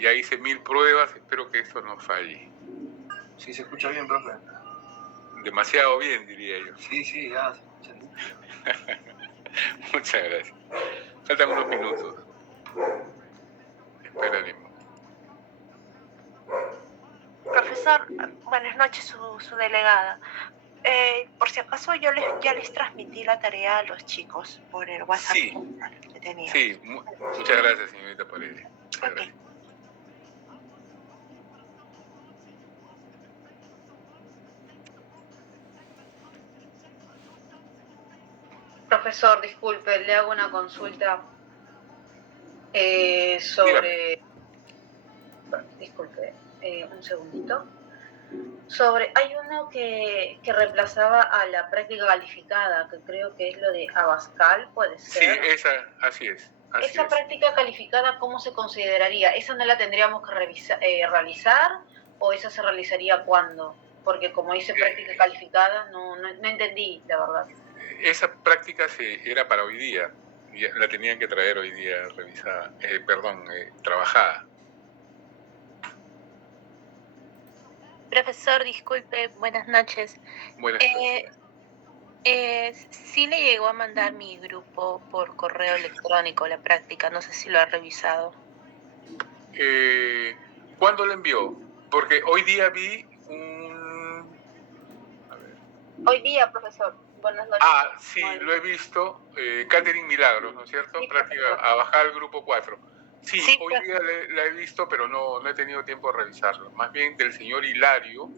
Ya hice 1000 pruebas, espero que esto no falle. Sí, se escucha bien, profe. Demasiado bien, diría yo. Sí, ya, se escucha bien. Muchas gracias. Faltan unos minutos. Esperaremos. Profesor, buenas noches, su delegada. Por si acaso ya les transmití la tarea a los chicos por el WhatsApp que tenía. Sí, muchas gracias, señorita Paredes. Muchas gracias. Profesor, disculpe, le hago una consulta sobre... Dígame. Disculpe, un segundito. Hay uno que reemplazaba a la práctica calificada, que creo que es lo de Abascal, ¿puede ser? Sí, así es. ¿Esa práctica calificada cómo se consideraría? ¿Esa no la tendríamos que realizar o esa se realizaría cuándo? Porque como dice práctica calificada, no entendí, la verdad. Esa práctica era para hoy día. La tenían que traer hoy día revisada, trabajada. Profesor, disculpe, buenas noches. Buenas noches. Sí le llegó a mandar mi grupo por correo electrónico la práctica, no sé si lo ha revisado. ¿Cuándo lo envió? Porque hoy día vi Hoy día, profesor. Buenas noches. Sí, lo he visto. Catherine Milagros, ¿no es cierto? Sí, práctica a bajar el grupo 4. Sí, hoy pues. día la he visto, pero no he tenido tiempo de revisarlo. Más bien del señor Hilario.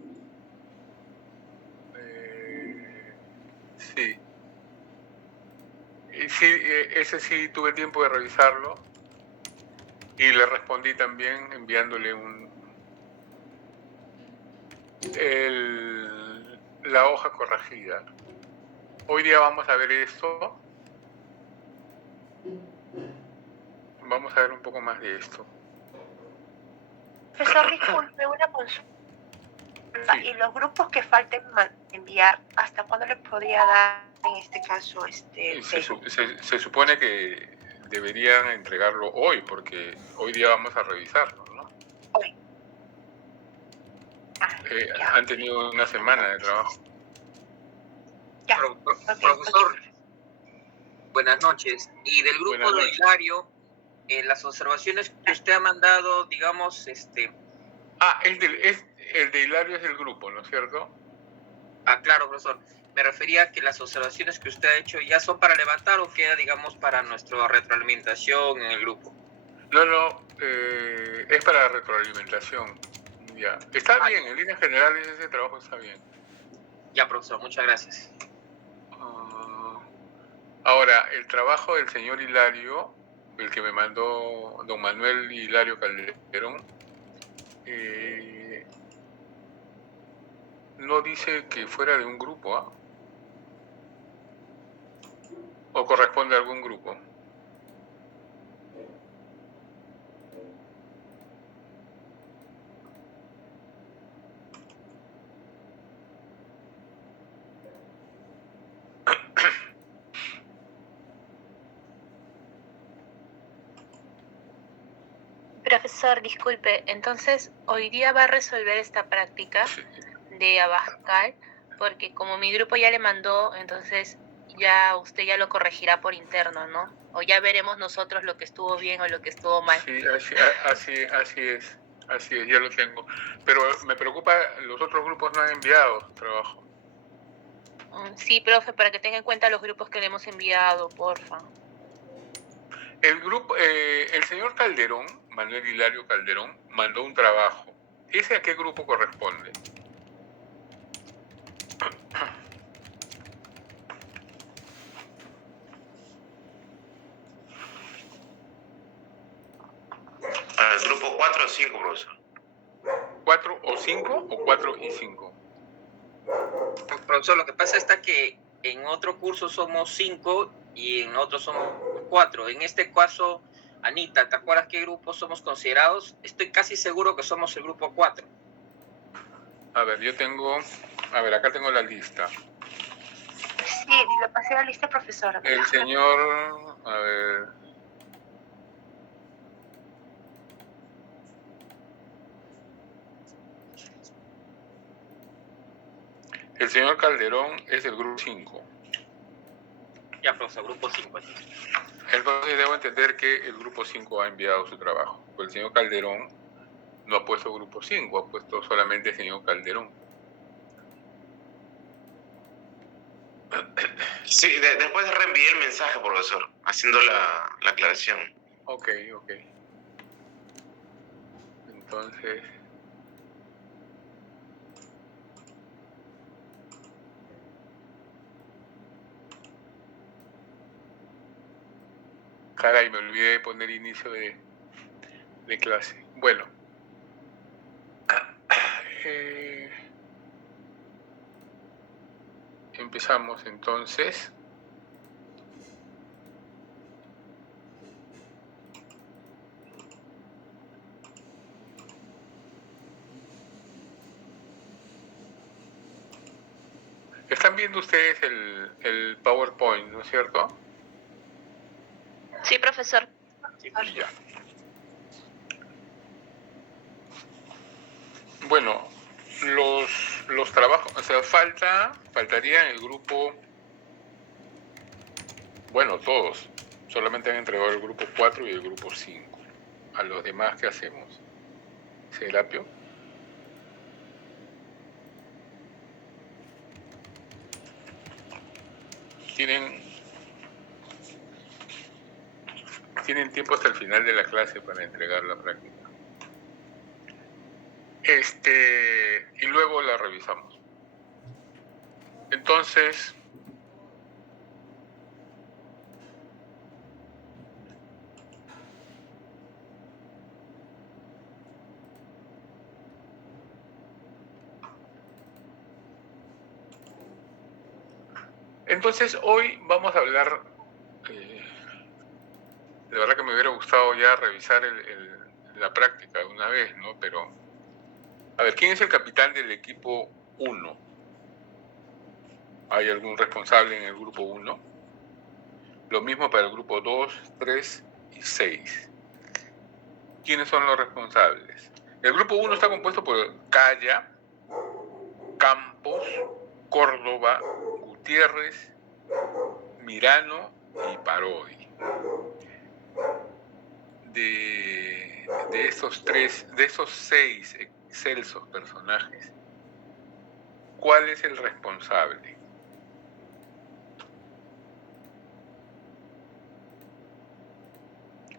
Sí. Ese sí tuve tiempo de revisarlo. Y le respondí también enviándole la hoja corregida. Hoy día vamos a ver esto. Vamos a ver un poco más de esto. Profesor, disculpe, una consulta. Sí. Y los grupos que falten enviar, ¿hasta cuándo les podría dar en este caso? Se supone que deberían entregarlo hoy, porque hoy día vamos a revisarlo, ¿no? Hoy. Han tenido una semana de trabajo. Profesor, buenas noches. Y del grupo de Hilario, las observaciones que usted ha mandado, digamos, el de Hilario es del grupo, ¿no es cierto? Claro, profesor. Me refería a que las observaciones que usted ha hecho ya son para levantar o queda, digamos, para nuestra retroalimentación en el grupo. No, es para retroalimentación. Ya. Está bien, en líneas generales ese trabajo está bien. Ya, profesor, muchas gracias. Ahora, el trabajo del señor Hilario, el que me mandó don Manuel Hilario Calderón, no dice que fuera de un grupo, ¿ah? ¿O corresponde a algún grupo? Profesor, disculpe, entonces hoy día va a resolver esta práctica de Abascal, porque como mi grupo ya le mandó, entonces ya usted ya lo corregirá por interno, ¿no? O ya veremos nosotros lo que estuvo bien o lo que estuvo mal. Sí, así es, ya lo tengo. Pero me preocupa, los otros grupos no han enviado trabajo. Sí, profe, para que tenga en cuenta los grupos que le hemos enviado, porfa. El señor Calderón, Manuel Hilario Calderón, mandó un trabajo. ¿Ese a qué grupo corresponde? ¿Al grupo 4 o 5, profesor? ¿4 o 5 o 4 y 5? Profesor, lo que pasa está que en otro curso somos 5 y en otro somos 4. En este caso, Anita, ¿te acuerdas qué grupo somos considerados? Estoy casi seguro que somos el grupo 4. A ver, acá tengo la lista. Sí, le pasé la lista, profesora. El señor, a ver... El señor Calderón es del grupo 5. Ya, profesor, grupo 5. Entonces debo entender que el grupo 5 ha enviado su trabajo. El señor Calderón no ha puesto grupo 5, ha puesto solamente el señor Calderón. Sí, después reenvié el mensaje, profesor, haciendo la aclaración. Ok. Entonces... Caray, me olvidé de poner inicio de clase. Bueno. Empezamos entonces. Están viendo ustedes el PowerPoint, ¿no es cierto? Sí, profesor. Ya. Bueno, los trabajos, o sea, faltaría el grupo, bueno, todos, solamente han entregado el grupo 4 y el grupo 5. A los demás, ¿qué hacemos? Serapio. Tienen tiempo hasta el final de la clase para entregar la práctica. Y luego la revisamos. Entonces, hoy vamos a hablar, de verdad que me hubiera gustado ya revisar la práctica de una vez, ¿no? Pero, a ver, ¿quién es el capitán del equipo 1? ¿Hay algún responsable en el grupo 1? Lo mismo para el grupo 2, 3 y 6. ¿Quiénes son los responsables? El grupo 1 está compuesto por Calla, Campos, Córdoba, Gutiérrez, Mirano y Parodi. De esos 6 excelsos personajes, ¿cuál es el responsable?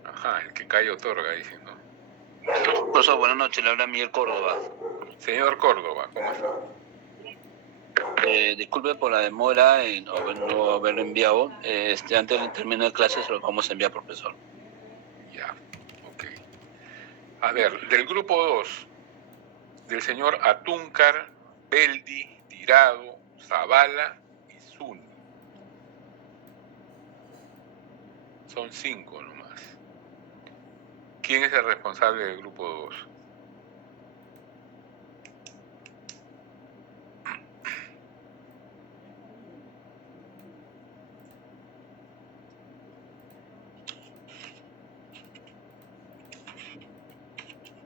Ajá, el que calla otorga, dicen, ¿no? Profesor, buenas noches, le habla Miguel Córdoba. Señor Córdoba, ¿cómo está? Disculpe por la demora en no haberlo enviado. Antes del término de clases se lo vamos a enviar, profesor. Ya, ok. A ver, del grupo 2, del señor Atúncar, Beldi, Tirado, Zavala y Zuni. Son 5 nomás. ¿Quién es el responsable del grupo 2?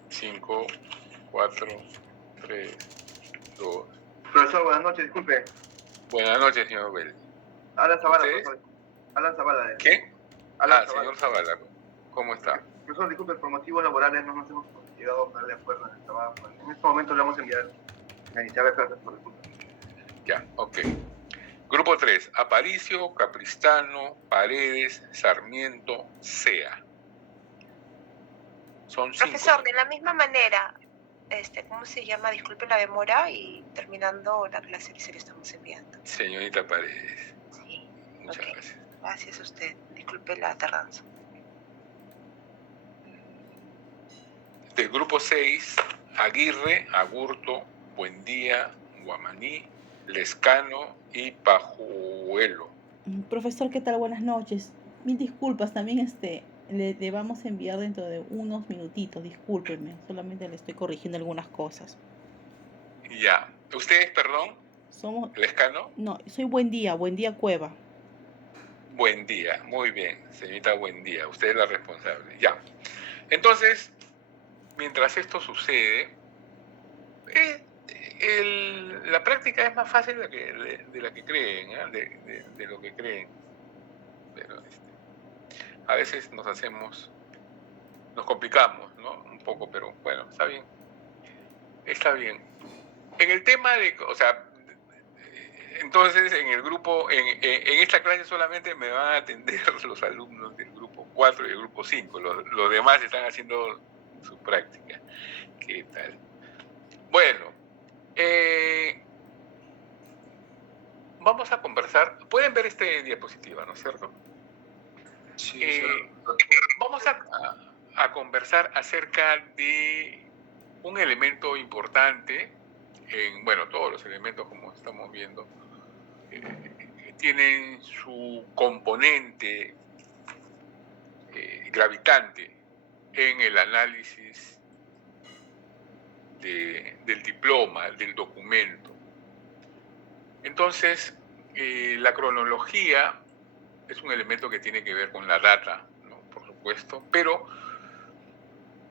Cinco, 4, 3, 2. Profesor, buenas noches, disculpe. Buenas noches, señor Beldi. Alan Zavala, ¿Ustedes? profesor. Alan Zavala. ¿Qué? Zavala. Señor Zavala, ¿cómo está? Profesor, disculpe, por motivos laborales no nos hemos llegado a poner de acuerdo en el trabajo. En este momento le vamos a enviar la iniciativa de clases, por disculpe. Ya, ok. Grupo 3, Aparicio, Capristano, Paredes, Sarmiento, Sea. Son 5. Profesor, de la misma manera, ¿cómo se llama? Disculpe la demora y terminando la clase que se le estamos enviando. Señorita Paredes. Sí. Muchas Ok. gracias. Gracias a usted. Disculpe la tardanza. Del grupo 6, Aguirre, Agurto, Buendía, Guamaní, Lescano y Pajuelo. Profesor, ¿qué tal? Buenas noches. Mil disculpas, también le vamos a enviar dentro de unos minutitos, discúlpeme, solamente le estoy corrigiendo algunas cosas. Ya. ¿Ustedes, perdón? Somos... ¿Lescano? No, soy Buendía Cueva. Buendía, muy bien, señorita Buendía, usted es la responsable. Ya. Entonces, mientras esto sucede, La práctica es más fácil de la que creen, de lo que creen. Pero a veces nos complicamos, ¿no? Un poco, pero bueno, está bien. Está bien. En el tema o sea, entonces en el grupo, en esta clase solamente me van a atender los alumnos del grupo 4 y el grupo 5. Los demás están haciendo su práctica. ¿Qué tal? Bueno, vamos a conversar. Pueden ver este diapositiva, ¿no es cierto? Sí, vamos a conversar acerca de un elemento importante bueno, todos los elementos, como estamos viendo, tienen su componente gravitante en el análisis del diploma, del documento. Entonces, la cronología es un elemento que tiene que ver con la data, ¿no? Por supuesto, pero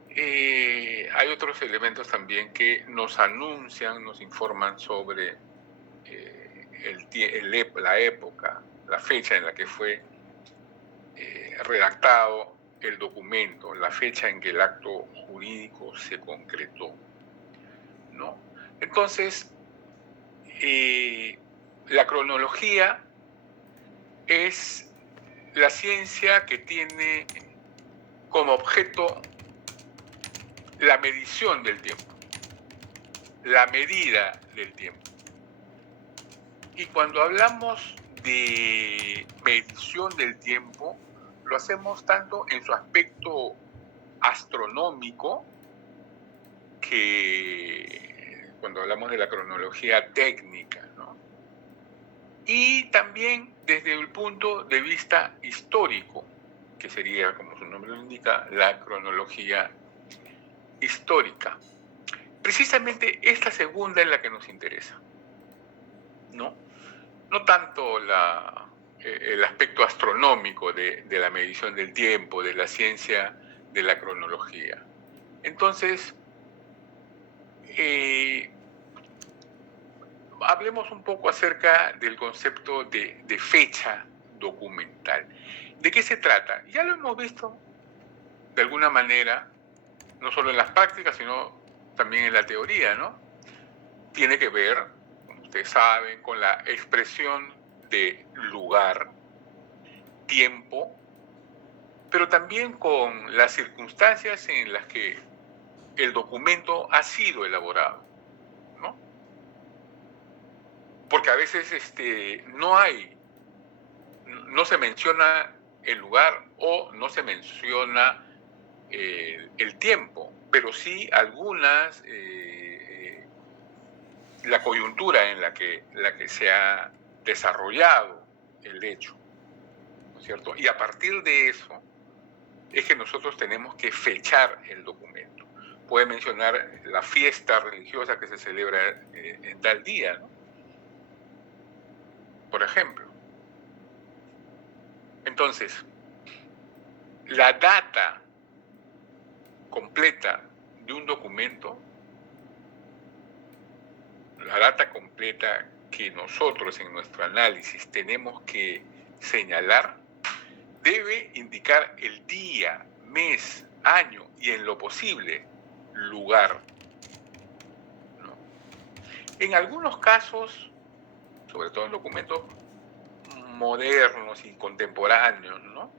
hay otros elementos también que nos anuncian, nos informan sobre la época, la fecha en la que fue redactado el documento, la fecha en que el acto jurídico se concretó, ¿no? Entonces, la cronología es la ciencia que tiene como objeto la medición del tiempo, la medida del tiempo. Y cuando hablamos de medición del tiempo, lo hacemos tanto en su aspecto astronómico, que cuando hablamos de la cronología técnica, ¿no? Y también desde el punto de vista histórico, que sería, como su nombre lo indica, la cronología histórica. Precisamente esta segunda es la que nos interesa, ¿no? No tanto el aspecto astronómico de la medición del tiempo, de la ciencia de la cronología. Entonces, hablemos un poco acerca del concepto de fecha documental. ¿De qué se trata? Ya lo hemos visto de alguna manera, no solo en las prácticas, sino también en la teoría, ¿no? Tiene que ver, como ustedes saben, con la expresión de lugar, tiempo, pero también con las circunstancias en las que el documento ha sido elaborado, ¿no? Porque a veces no se menciona el lugar o no se menciona el tiempo, pero sí algunas, la coyuntura en la que se ha desarrollado el hecho, ¿no es cierto? Y a partir de eso es que nosotros tenemos que fechar el documento. Puede mencionar la fiesta religiosa que se celebra en tal día, ¿no? Por ejemplo. Entonces, la data completa de un documento, la data completa que nosotros en nuestro análisis tenemos que señalar, debe indicar el día, mes, año y en lo posible, lugar, ¿no? En algunos casos, sobre todo en documentos modernos y contemporáneos, ¿no?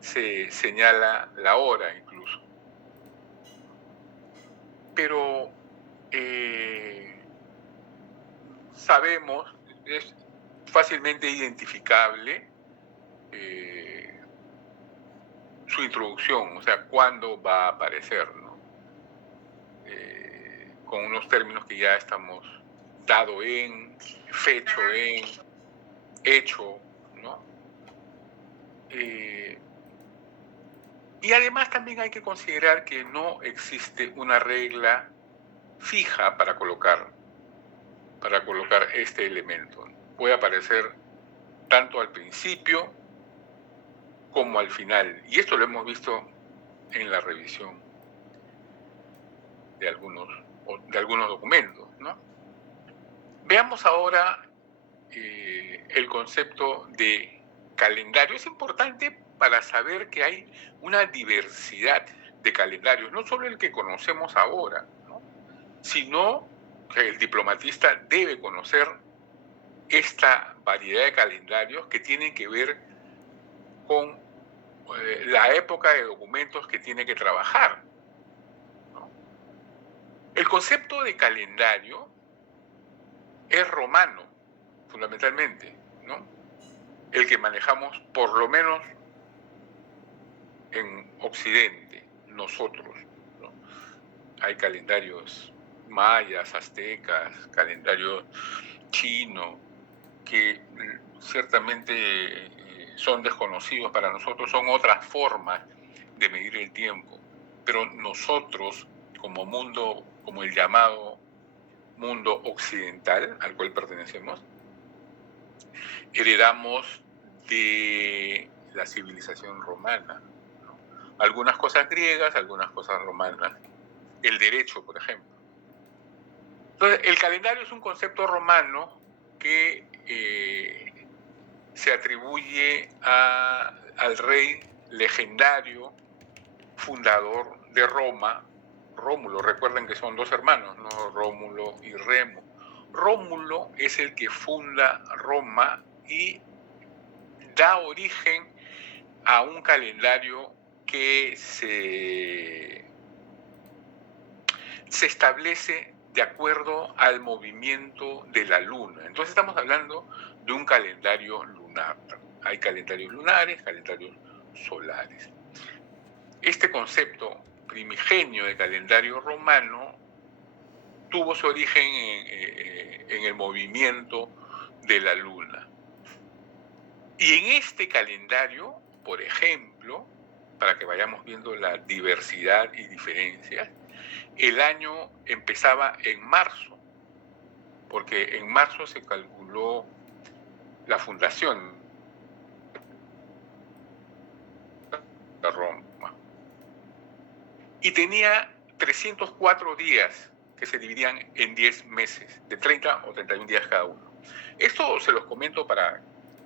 Se señala la hora incluso. Pero sabemos, es fácilmente identificable su introducción, o sea, cuándo va a aparecer, ¿no? Con unos términos que ya estamos dado en, fecho en, hecho, ¿no? Y además también hay que considerar que no existe una regla fija para colocar este elemento. Puede aparecer tanto al principio como al final. Y esto lo hemos visto en la revisión de algunos documentos, ¿no? Veamos ahora el concepto de calendario. Es importante para saber que hay una diversidad de calendarios, no solo el que conocemos ahora, ¿no? Sino que el diplomatista debe conocer esta variedad de calendarios que tienen que ver con la época de documentos que tiene que trabajar, ¿no? El concepto de calendario es romano, fundamentalmente, ¿no? El que manejamos por lo menos en Occidente, nosotros, ¿no? Hay calendarios mayas, aztecas, calendario chino, que ciertamente son desconocidos para nosotros, son otras formas de medir el tiempo, pero nosotros como mundo, como el llamado mundo occidental al cual pertenecemos, heredamos de la civilización romana, ¿no? Algunas cosas griegas, algunas cosas romanas, el derecho, por ejemplo. Entonces, el calendario es un concepto romano que se atribuye al rey legendario, fundador de Roma, Rómulo. Recuerden que son dos hermanos, ¿no? Rómulo y Remo. Rómulo es el que funda Roma y da origen a un calendario que se establece de acuerdo al movimiento de la luna. Entonces estamos hablando de un calendario lunar. Hay calendarios lunares, calendarios solares. Este concepto primigenio de calendario romano tuvo su origen en el movimiento de la luna. Y en este calendario, por ejemplo, para que vayamos viendo la diversidad y diferencias, el año empezaba en marzo, porque en marzo se calculó la fundación de Roma. Y tenía 304 días que se dividían en 10 meses, de 30 o 31 días cada uno. Esto se los comento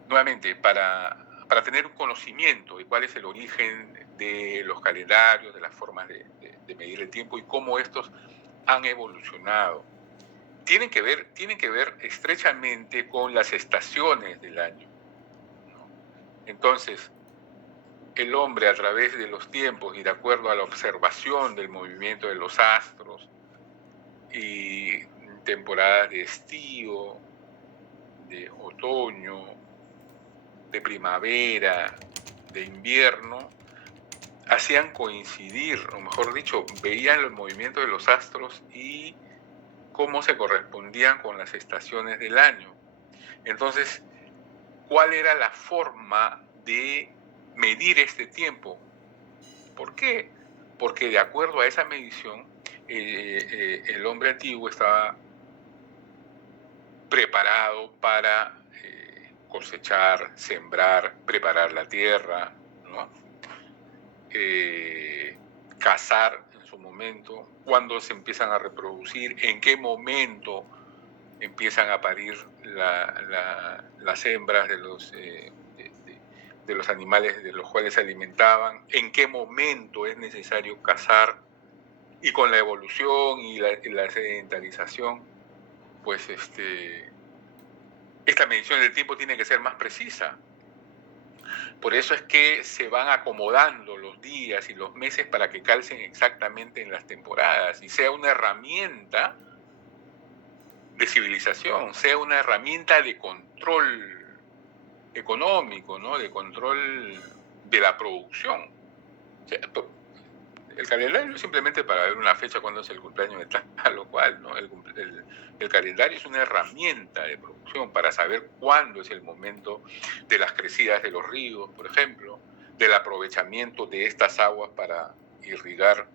nuevamente, para tener un conocimiento de cuál es el origen de los calendarios, de las formas de medir el tiempo y cómo estos han evolucionado. Tienen que ver estrechamente con las estaciones del año, ¿no? Entonces, el hombre a través de los tiempos y de acuerdo a la observación del movimiento de los astros y temporadas de estío, de otoño, de primavera, de invierno, hacían coincidir, o mejor dicho, veían los movimientos de los astros y cómo se correspondían con las estaciones del año. Entonces, ¿cuál era la forma de medir este tiempo? ¿Por qué? Porque de acuerdo a esa medición, el hombre antiguo estaba preparado para cosechar, sembrar, preparar la tierra, ¿no? Cazar en su momento, cuándo se empiezan a reproducir, en qué momento empiezan a parir las hembras de los animales de los cuales se alimentaban, en qué momento es necesario cazar, y con la evolución y la sedentarización, pues esta medición del tiempo tiene que ser más precisa. Por eso es que se van acomodando los días y los meses para que calcen exactamente en las temporadas y sea una herramienta de civilización, sea una herramienta de control económico, ¿no? De control de la producción. O sea, el calendario es simplemente para ver una fecha cuando es el cumpleaños de tal o cual, ¿no? El calendario es una herramienta de producción para saber cuándo es el momento de las crecidas de los ríos, por ejemplo, del aprovechamiento de estas aguas para irrigar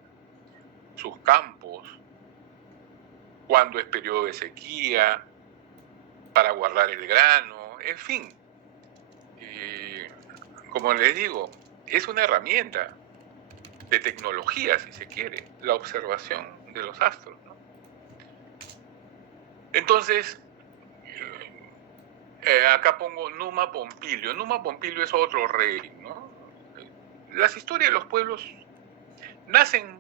sus campos, cuándo es periodo de sequía, para guardar el grano, en fin. Como les digo, es una herramienta de tecnología, si se quiere, la observación de los astros, ¿no? Entonces, Acá pongo Numa Pompilio. Numa Pompilio es otro rey, ¿no? Las historias de los pueblos nacen,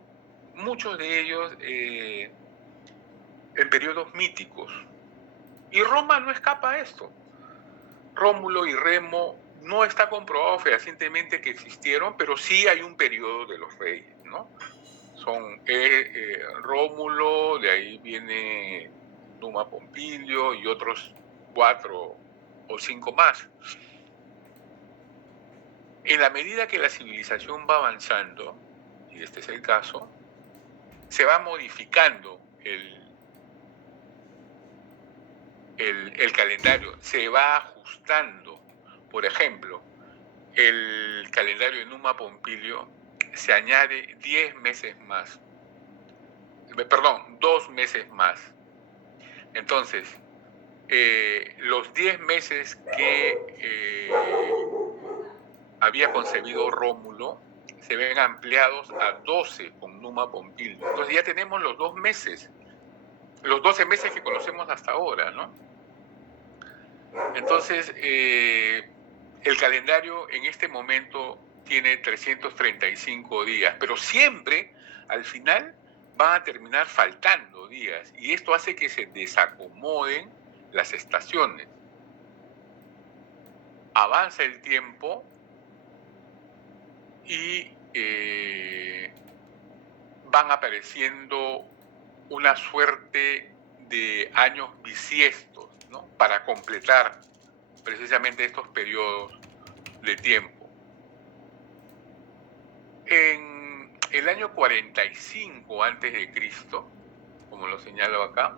muchos de ellos, en periodos míticos. Y Roma no escapa a esto. Rómulo y Remo no está comprobado fehacientemente que existieron, pero sí hay un periodo de los reyes, ¿no? Son Rómulo, de ahí viene Numa Pompilio y otros 4 o 5 más. En la medida que la civilización va avanzando, y este es el caso, se va modificando el calendario, se va ajustando. Por ejemplo, el calendario de Numa Pompilio se añade 10 meses más. Perdón, 2 meses más. Entonces, los 10 meses que había concebido Rómulo se ven ampliados a 12 con Numa Pompilio. Entonces ya tenemos los 2 meses, los 12 meses que conocemos hasta ahora, ¿no? Entonces, el calendario en este momento tiene 335 días, pero siempre al final van a terminar faltando días, y esto hace que se desacomoden las estaciones. Avanza el tiempo y van apareciendo una suerte de años bisiestos, ¿no? Para completar precisamente estos periodos de tiempo. En el año 45 a.C., como lo señalo acá,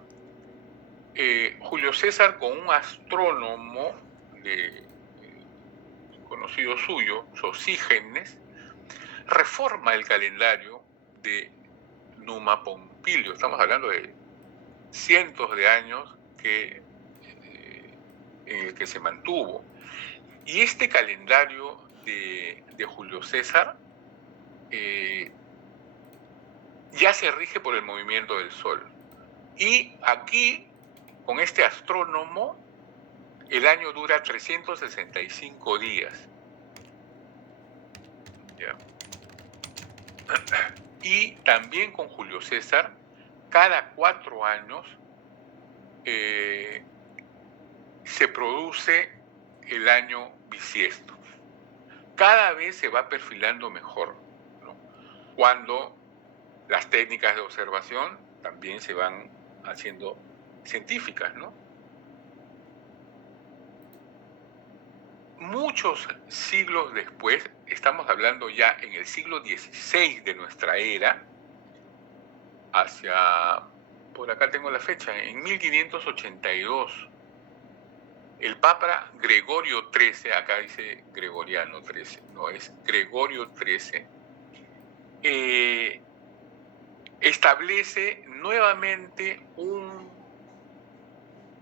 Julio César, con un astrónomo conocido suyo, Sosígenes, reforma el calendario de Numa Pompilio. Estamos hablando de cientos de años en el que se mantuvo. Y este calendario de Julio César ya se rige por el movimiento del Sol. Y aquí, con este astrónomo, el año dura 365 días. ¿Ya? Y también con Julio César, cada 4 años se produce el año bisiesto. Cada vez se va perfilando mejor, ¿no? Cuando las técnicas de observación también se van haciendo científicas, ¿no? Muchos siglos después, estamos hablando ya en el siglo XVI de nuestra era, por acá tengo la fecha, en 1582, el Papa Gregorio XIII, acá dice Gregoriano XIII, no, es Gregorio XIII, establece nuevamente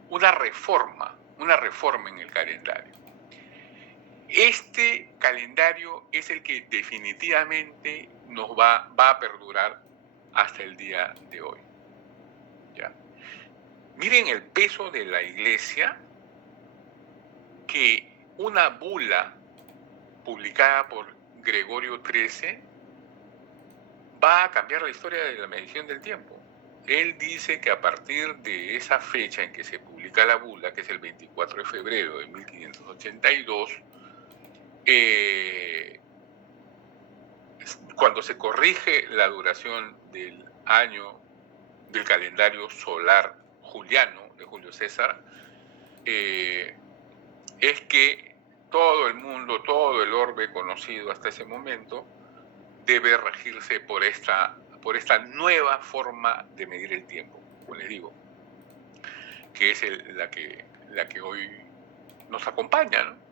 una reforma en el calendario. Este calendario es el que definitivamente nos va a perdurar hasta el día de hoy. ¿Ya? Miren el peso de la Iglesia, que una bula publicada por Gregorio XIII va a cambiar la historia de la medición del tiempo. Él dice que a partir de esa fecha en que se publica la bula, que es el 24 de febrero de 1582, cuando se corrige la duración del año del calendario solar juliano de Julio César, es que todo el mundo, todo el orbe conocido hasta ese momento, debe regirse por esta nueva forma de medir el tiempo, como les digo, que es la que hoy nos acompaña, ¿no?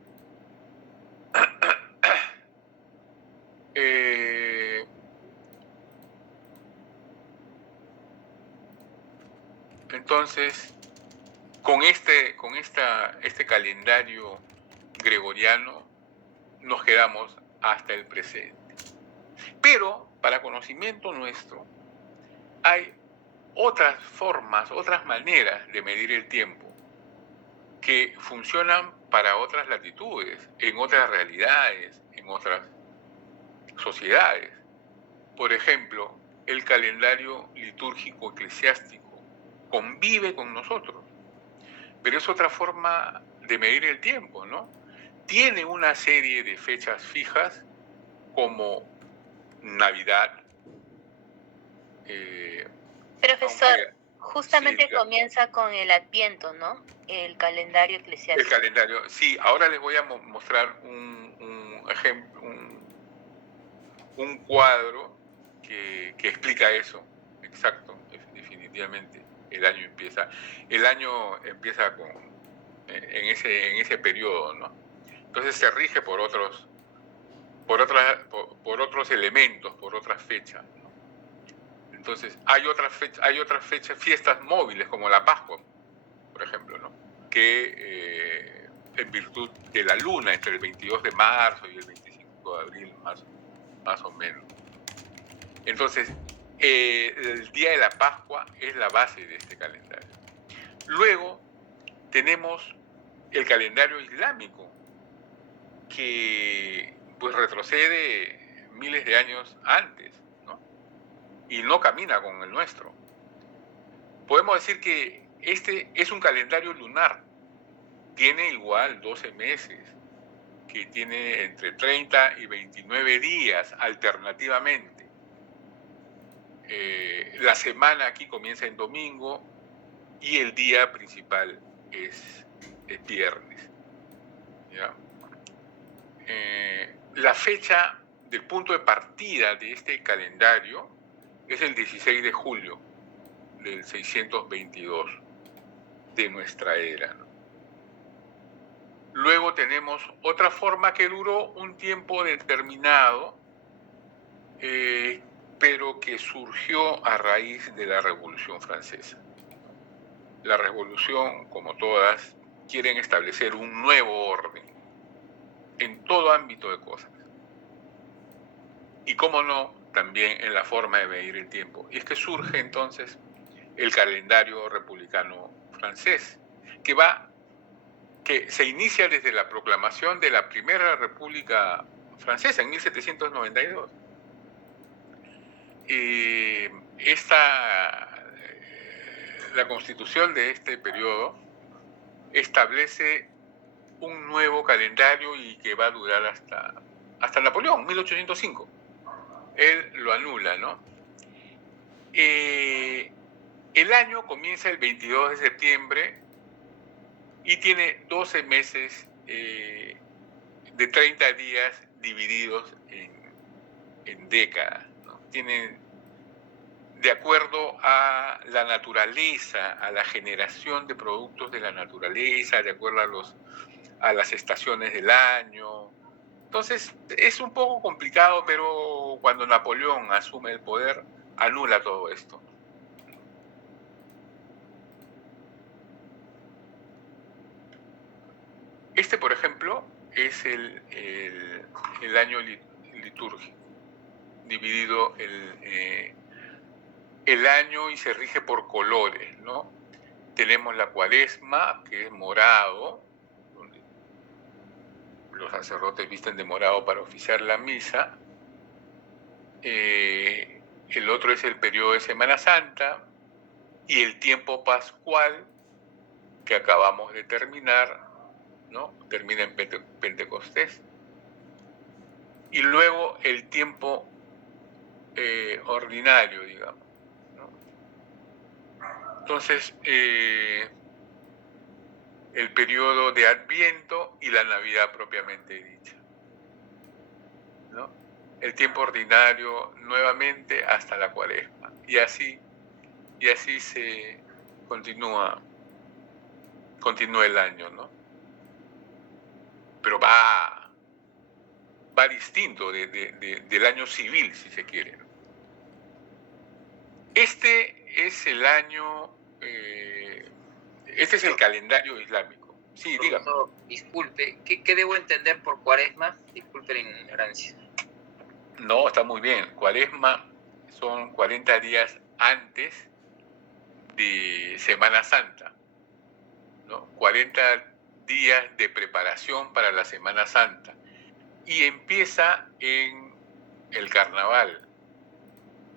Entonces, con este calendario gregoriano nos quedamos hasta el presente. Pero, para conocimiento nuestro, hay otras formas, otras maneras de medir el tiempo. que funcionan para otras latitudes, en otras realidades, en otras sociedades. Por ejemplo, el calendario litúrgico eclesiástico convive con nosotros, pero es otra forma de medir el tiempo, ¿no? Tiene una serie de fechas fijas como Navidad. Profesor, aunque, justamente sí, comienza con el Adviento, ¿no? El calendario el eclesiástico. calendario, sí, ahora les voy a mostrar un ejemplo, un cuadro que explica eso, exacto, definitivamente. El año empieza en ese periodo, ¿no? Entonces se rige por otros elementos, por otras fechas, ¿no? Entonces hay otras fechas, fiestas móviles como la Pascua, por ejemplo, ¿no? Que en virtud de la luna, entre el 22 de marzo y el 25 de abril, más o menos. Entonces, el día de la Pascua es la base de este calendario. Luego tenemos el calendario islámico, que pues retrocede miles de años antes, ¿no? Y no camina con el nuestro. Podemos decir que este es un calendario lunar, tiene igual 12 meses, que tiene entre 30 y 29 días alternativamente. La semana aquí comienza en domingo y el día principal es viernes, ¿ya? La fecha del punto de partida de este calendario es el 16 de julio del 622 de nuestra era, ¿no? Luego tenemos otra forma que duró un tiempo determinado, pero que surgió a raíz de la Revolución Francesa. La Revolución, como todas, quieren establecer un nuevo orden en todo ámbito de cosas. Y cómo no, también en la forma de medir el tiempo. Y es que surge entonces el calendario republicano francés, que se inicia desde la proclamación de la Primera República Francesa en 1792. La constitución de este periodo establece un nuevo calendario y que va a durar hasta Napoleón, 1805. Él lo anula, ¿no? El año comienza el 22 de septiembre y tiene 12 meses de 30 días divididos en décadas, ¿no? Tienen, de acuerdo a la naturaleza, a la generación de productos de la naturaleza, de acuerdo a las estaciones del año. Entonces, es un poco complicado, pero cuando Napoleón asume el poder, anula todo esto. Este, por ejemplo, es el año litúrgico, dividido el año y se rige por colores, ¿no? Tenemos la Cuaresma, que es morado, donde los sacerdotes visten de morado para oficiar la misa. El otro es el periodo de Semana Santa y el tiempo pascual que acabamos de terminar, ¿no? Termina en Pentecostés. Y luego el tiempo ordinario, digamos, ¿no? Entonces, el periodo de Adviento y la Navidad propiamente dicha, ¿no? El tiempo ordinario nuevamente hasta la Cuaresma. Y así se continúa el año, ¿no? Pero va distinto del año civil, si se quiere. Este es el año, este es el calendario islámico. Sí, dígame. Disculpe, ¿qué debo entender por Cuaresma? Disculpe la ignorancia. No, está muy bien. Cuaresma son 40 días antes de Semana Santa, ¿no? 40 días de preparación para la Semana Santa y empieza en el carnaval.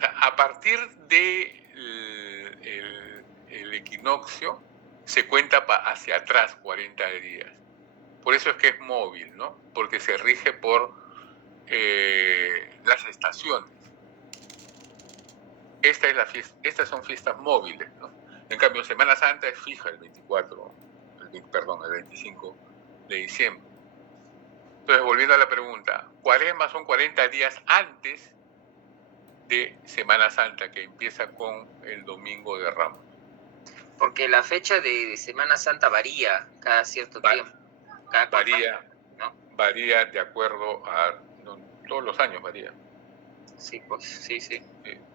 A partir de el equinoccio se cuenta hacia atrás 40 días. Por eso es que es móvil, ¿no? Porque se rige por las estaciones. Estas son fiestas móviles, ¿no? En cambio, Semana Santa es fija el 25 de diciembre. Entonces, volviendo a la pregunta, Cuaresma son 40 días antes de Semana Santa, que empieza con el Domingo de Ramos. Porque la fecha de Semana Santa varía cada cierto tiempo. Varía de acuerdo a... No, todos los años varía. Sí, pues, sí.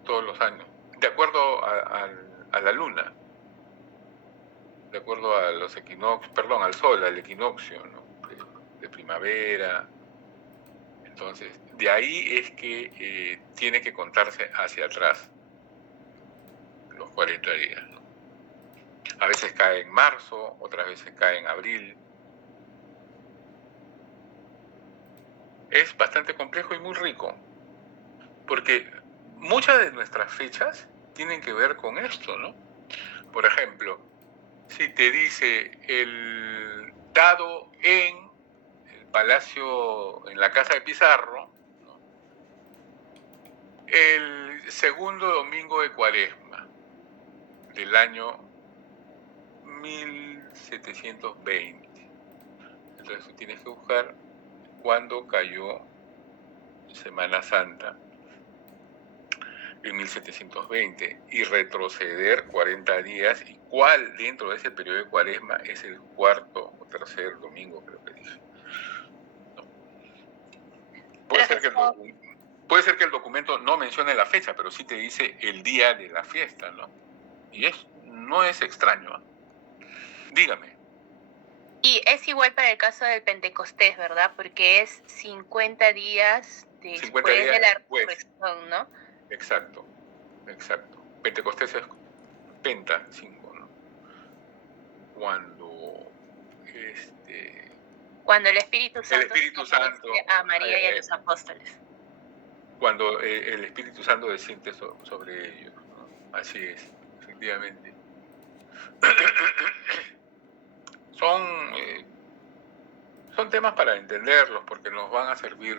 Todos los años. De acuerdo a la luna. De acuerdo a los equinoccios, perdón, al sol, al equinoccio, ¿no? De primavera. Entonces, de ahí es que tiene que contarse hacia atrás los 40 días, ¿no? A veces cae en marzo, otras veces cae en abril. Es bastante complejo y muy rico, porque muchas de nuestras fechas tienen que ver con esto, ¿no? Por ejemplo, si te dice el dado en el palacio, en la casa de Pizarro, ¿no? El segundo domingo de Cuaresma del año 1720. Entonces tú tienes que buscar cuándo cayó Semana Santa en 1720 y retroceder 40 días y cuál dentro de ese periodo de Cuaresma es el cuarto o tercer domingo, creo que dice. ¿No? Puede ser que el documento no mencione la fecha, pero sí te dice el día de la fiesta, ¿no? Y no es extraño, ¿eh? Dígame. Y es igual para el caso del Pentecostés, ¿verdad? Porque es 50 días después de la resurrección, ¿no? Exacto. Pentecostés es Penta 5, ¿no? Cuando el Espíritu Santo a María y a los apóstoles. Cuando el Espíritu Santo desciende sobre ellos, ¿no? Así es, efectivamente. Son temas para entenderlos porque nos van a servir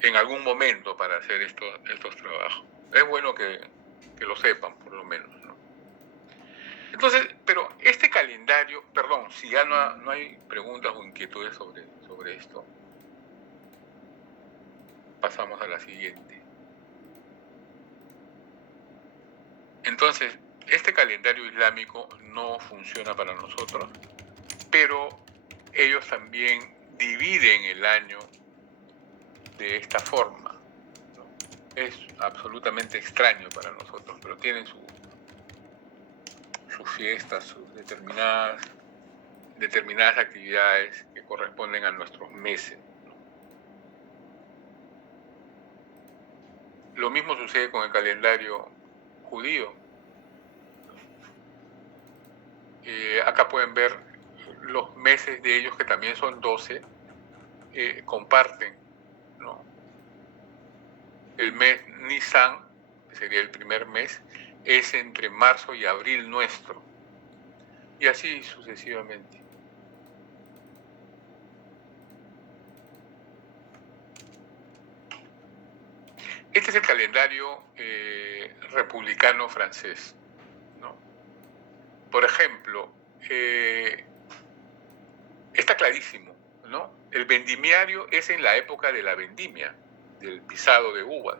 en algún momento para hacer estos trabajos. Es bueno que lo sepan, por lo menos, ¿no? Entonces, pero este calendario, perdón, si ya no hay preguntas o inquietudes sobre esto, pasamos a la siguiente. Entonces, este calendario islámico no funciona para nosotros, pero ellos también dividen el año de esta forma, ¿no? Es absolutamente extraño para nosotros, pero tienen sus fiestas, sus determinadas actividades que corresponden a nuestros meses, ¿no? Lo mismo sucede con el calendario judío. Acá pueden ver los meses de ellos, que también son 12, comparten, ¿no? El mes Nisan, que sería el primer mes, es entre marzo y abril nuestro, y así sucesivamente. Este es el calendario republicano francés, ¿no? Por ejemplo, está clarísimo, ¿no? El vendimiario es en la época de la vendimia, del pisado de uvas,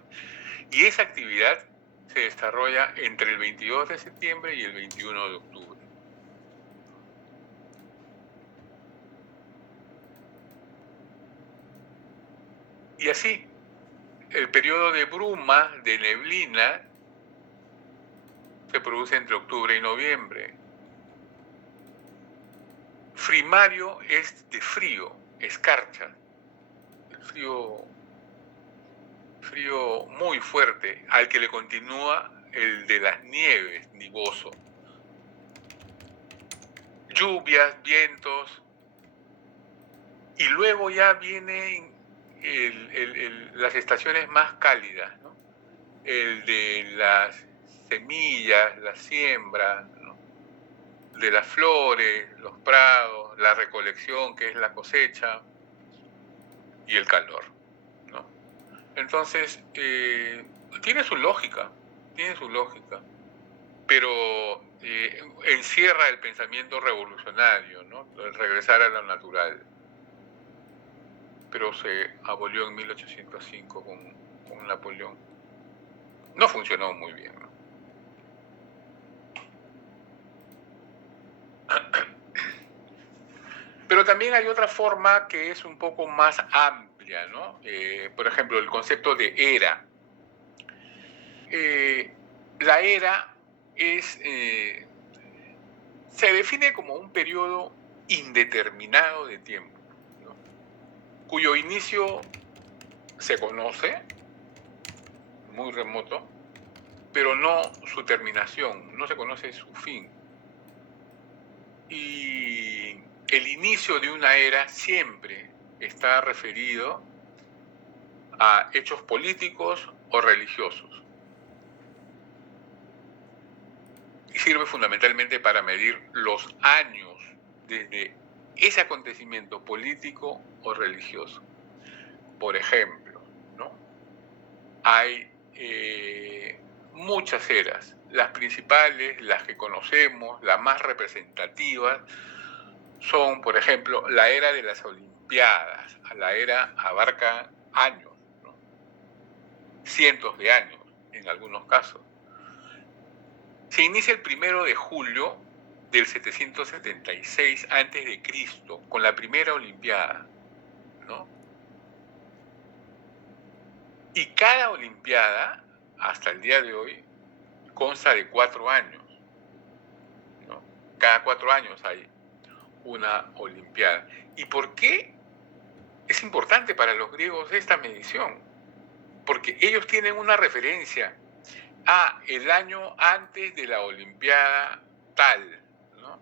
y esa actividad se desarrolla entre el 22 de septiembre y el 21 de octubre. Y así, el periodo de bruma, de neblina, se produce entre octubre y noviembre. Frimario es de frío, escarcha, el frío muy fuerte, al que le continúa el de las nieves, nivoso. lluvias, vientos, y luego ya vienen las estaciones más cálidas, ¿no? El de las semillas, la siembra, ¿no? De las flores, los prados, la recolección, que es la cosecha, y el calor, ¿no? Entonces, tiene su lógica, pero encierra el pensamiento revolucionario, ¿no? El regresar a lo natural. Pero se abolió en 1805 con Napoleón. No funcionó muy bien, ¿no? Pero también hay otra forma que es un poco más amplia, ¿no? Por ejemplo, el concepto de era. La era se define como un periodo indeterminado de tiempo, ¿no? Cuyo inicio se conoce, muy remoto, pero no su terminación, no se conoce su fin. Y el inicio de una era siempre está referido a hechos políticos o religiosos. Y sirve fundamentalmente para medir los años desde ese acontecimiento político o religioso. Por ejemplo, ¿no? Hay muchas eras. Las principales, las que conocemos, las más representativas, son, por ejemplo, la era de las Olimpiadas. La era abarca años, ¿no? Cientos de años en algunos casos. Se inicia el 1 de julio del 776 a.C. con la primera Olimpiada, ¿no? Y cada Olimpiada, hasta el día de hoy, consta de 4 años, ¿no? Cada 4 años hay una Olimpiada. ¿Y por qué es importante para los griegos esta medición? Porque ellos tienen una referencia a el año antes de la Olimpiada tal, ¿no?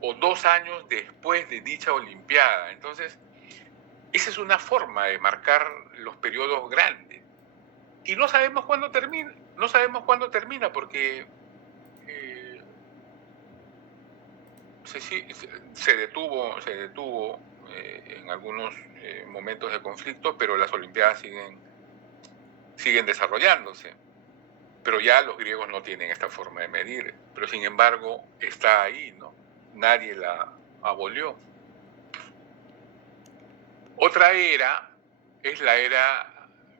O 2 años después de dicha Olimpiada. Entonces, esa es una forma de marcar los periodos grandes. Y no sabemos cuándo termina, porque se detuvo en algunos momentos de conflicto, pero las Olimpiadas siguen desarrollándose. Pero ya los griegos no tienen esta forma de medir, pero sin embargo está ahí, ¿no? Nadie la abolió. Otra era es la era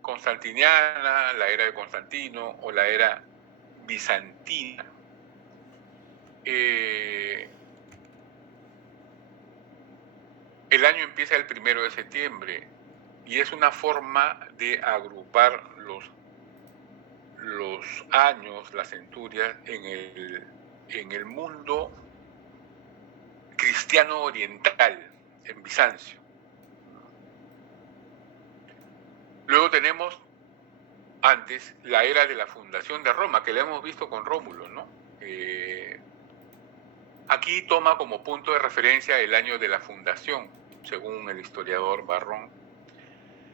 constantiniana, la era de Constantino o la era bizantina. El año empieza el 1 de septiembre y es una forma de agrupar los años, las centurias, en el mundo cristiano oriental, en Bizancio. Luego tenemos antes la era de la fundación de Roma, que la hemos visto con Rómulo, ¿no? Aquí toma como punto de referencia el año de la fundación, según el historiador Varrón,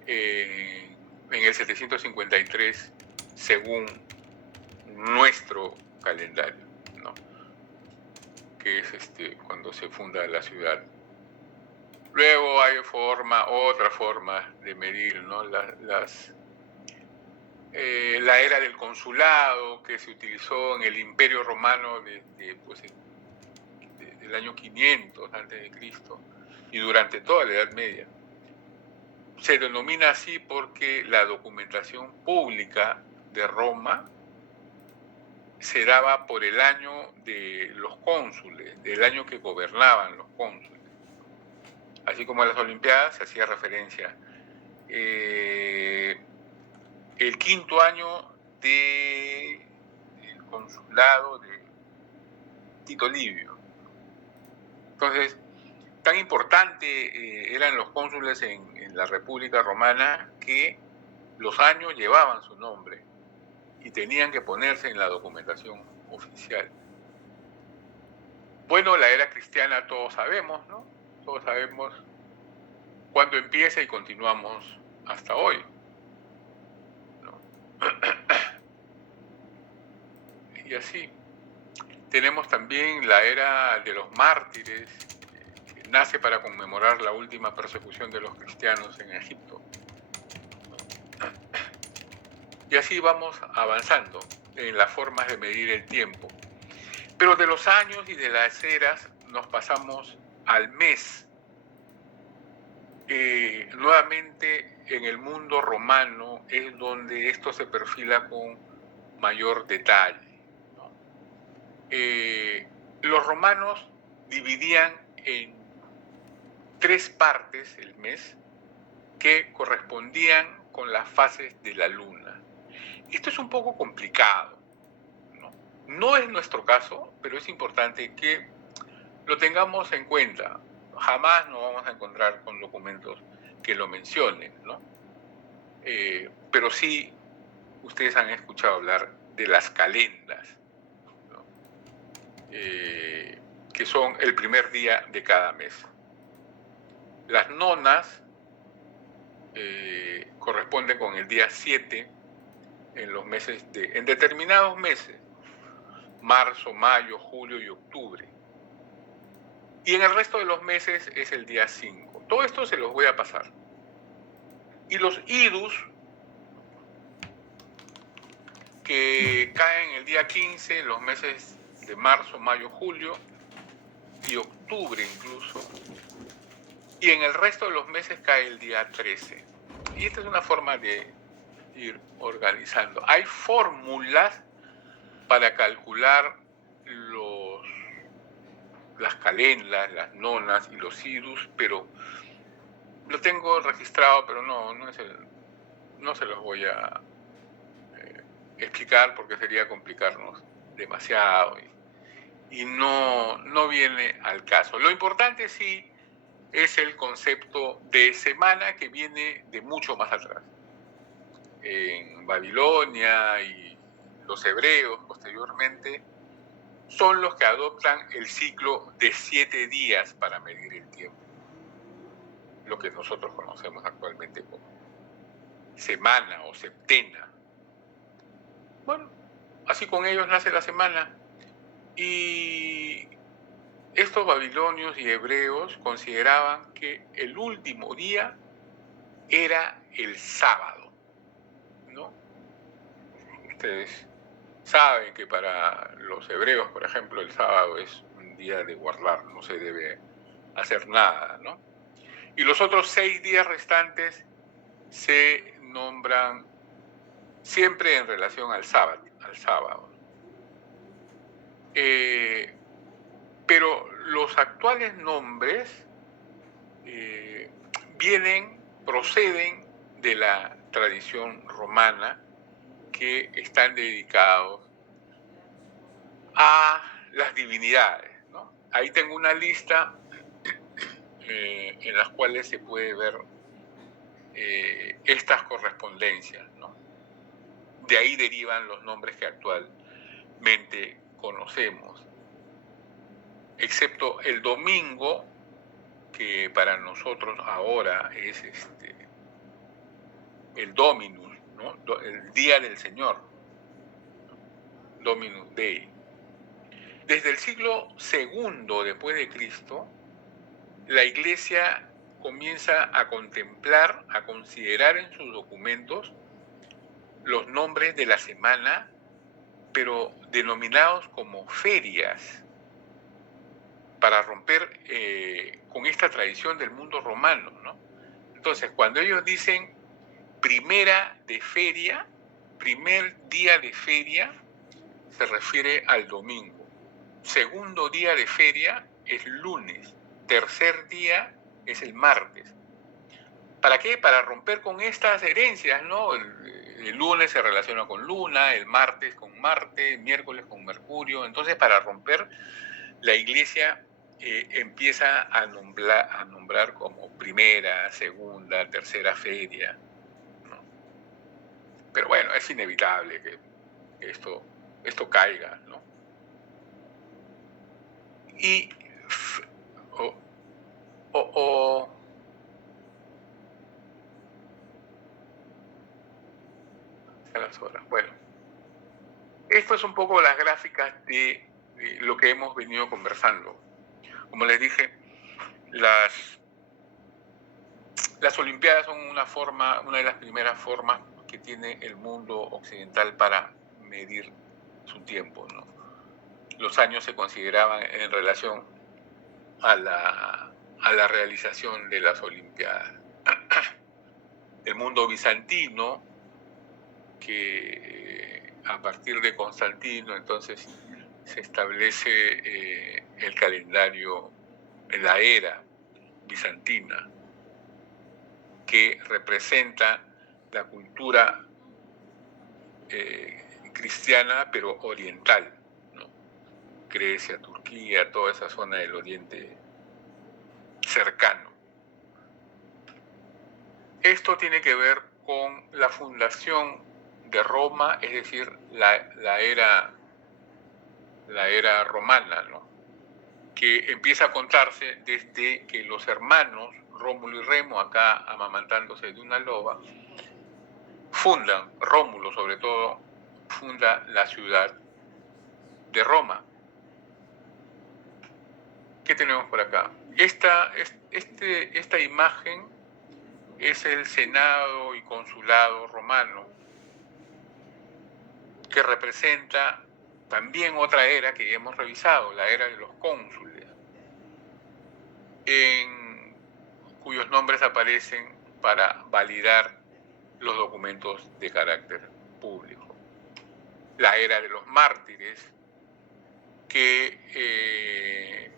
en el 753, según nuestro calendario, ¿no? Que es cuando se funda la ciudad. Luego hay otra forma de medir, ¿no? La era del consulado, que se utilizó en el Imperio Romano desde el año 500 a.C. y durante toda la Edad Media. Se denomina así porque la documentación pública de Roma se daba por el año de los cónsules, del año que gobernaban los cónsules. Así como en las Olimpiadas se hacía referencia. El 5.º año del consulado de Tito Livio. Entonces, tan importante eran los cónsules en la República Romana que los años llevaban su nombre y tenían que ponerse en la documentación oficial. Bueno, la era cristiana todos sabemos, ¿no? Todos sabemos cuándo empieza y continuamos hasta hoy, ¿no? Y así. Tenemos también la era de los mártires, que nace para conmemorar la última persecución de los cristianos en Egipto. Y así vamos avanzando en las formas de medir el tiempo. Pero de los años y de las eras nos pasamos al mes. Nuevamente en el mundo romano es donde esto se perfila con mayor detalle, ¿no? Los romanos dividían en 3 partes el mes que correspondían con las fases de la luna. Esto es un poco complicado, ¿no? No es nuestro caso, pero es importante que lo tengamos en cuenta. Jamás nos vamos a encontrar con documentos que lo mencionen, ¿no? Pero sí, ustedes han escuchado hablar de las calendas, ¿no? Que son el primer día de cada mes. Las nonas corresponden con el día 7 en determinados meses, marzo, mayo, julio y octubre. Y en el resto de los meses es el día 5. Todo esto se los voy a pasar. Y los idus, que caen el día 15, en los meses de marzo, mayo, julio y octubre incluso. Y en el resto de los meses cae el día 13. Y esta es una forma de ir organizando. Hay fórmulas para calcular las calendas, las nonas y los idus, pero lo tengo registrado, pero no se los voy a explicar porque sería complicarnos demasiado y no viene al caso. Lo importante sí es el concepto de semana que viene de mucho más atrás. En Babilonia y los hebreos posteriormente son los que adoptan el ciclo de 7 días para medir el tiempo, lo que nosotros conocemos actualmente como semana o septena. Bueno, así con ellos nace la semana. Y estos babilonios y hebreos consideraban que el último día era el sábado, ¿no? Ustedes saben que para los hebreos, por ejemplo, el sábado es un día de guardar, no se debe hacer nada, ¿no? Y los otros 6 días restantes se nombran siempre en relación al sábado. Pero los actuales nombres proceden de la tradición romana, que están dedicados a las divinidades, ¿no? Ahí tengo una lista en las cuales se puede ver estas correspondencias, ¿no? De ahí derivan los nombres que actualmente conocemos, excepto el domingo, que para nosotros ahora es el Dominus, ¿no? El día del Señor, Dominus Dei. Desde el siglo II después de Cristo, la Iglesia comienza a contemplar, a considerar en sus documentos los nombres de la semana, pero denominados como ferias, para romper con esta tradición del mundo romano, ¿no? Entonces, cuando ellos dicen primer día de feria, se refiere al domingo. Segundo día de feria es lunes. Tercer día es el martes. ¿Para qué? Para romper con estas herencias, ¿no? El lunes se relaciona con Luna, el martes con Marte, miércoles con Mercurio. Entonces, para romper, la Iglesia empieza a nombrar como primera, segunda, tercera feria, ¿no? Pero bueno, es inevitable que esto caiga, ¿no? y o a las horas. Bueno, esto es un poco las gráficas de lo que hemos venido conversando. Como les dije, las Olimpiadas son una de las primeras formas que tiene el mundo occidental para medir su tiempo, ¿no? Los años se consideraban en relación a la realización de las Olimpiadas. El mundo bizantino, que a partir de Constantino entonces se establece el calendario, la era bizantina, que representa la cultura cristiana pero oriental, ¿no? Grecia, Turquía, toda esa zona del Oriente cercano. Esto tiene que ver con la fundación de Roma, es decir, la era romana, ¿no? Que empieza a contarse desde que los hermanos Rómulo y Remo, acá amamantándose de una loba, Rómulo sobre todo, funda la ciudad de Roma. ¿Qué tenemos por acá? Esta imagen es el Senado y Consulado romano, que representa también otra era que ya hemos revisado, la era de los cónsules, cuyos nombres aparecen para validar los documentos de carácter público. La era de los mártires, que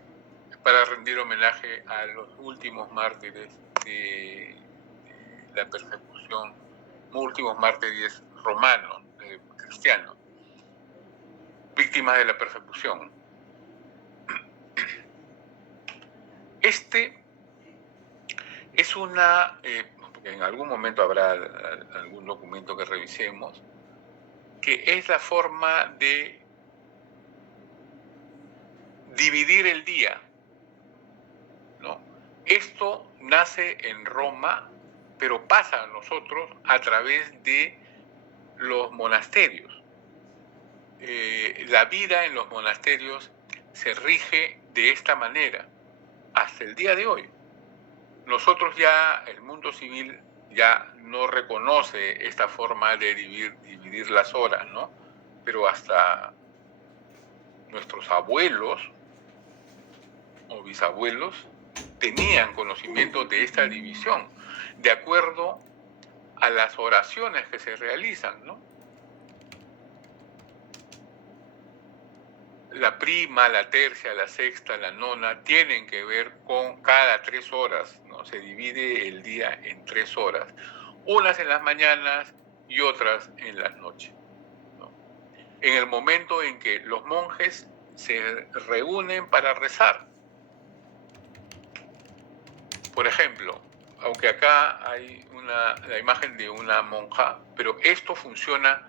para rendir homenaje a los últimos mártires de la persecución, últimos mártires romanos, cristianos, víctimas de la persecución. Este es porque en algún momento habrá algún documento que revisemos, que es la forma de dividir el día, ¿no? Esto nace en Roma, pero pasa a nosotros a través de los monasterios. La vida en los monasterios se rige de esta manera hasta el día de hoy. Nosotros ya, el mundo civil ya no reconoce esta forma de dividir las horas, ¿no? Pero hasta nuestros abuelos o bisabuelos tenían conocimiento de esta división, de acuerdo a las oraciones que se realizan, ¿no? La prima, la tercia, la sexta, la nona tienen que ver con cada 3 horas, ¿no? Se divide el día en 3 horas, unas en las mañanas y otras en las noches, ¿no? En el momento en que los monjes se reúnen para rezar. Por ejemplo, aunque acá hay la imagen de una monja, pero esto funciona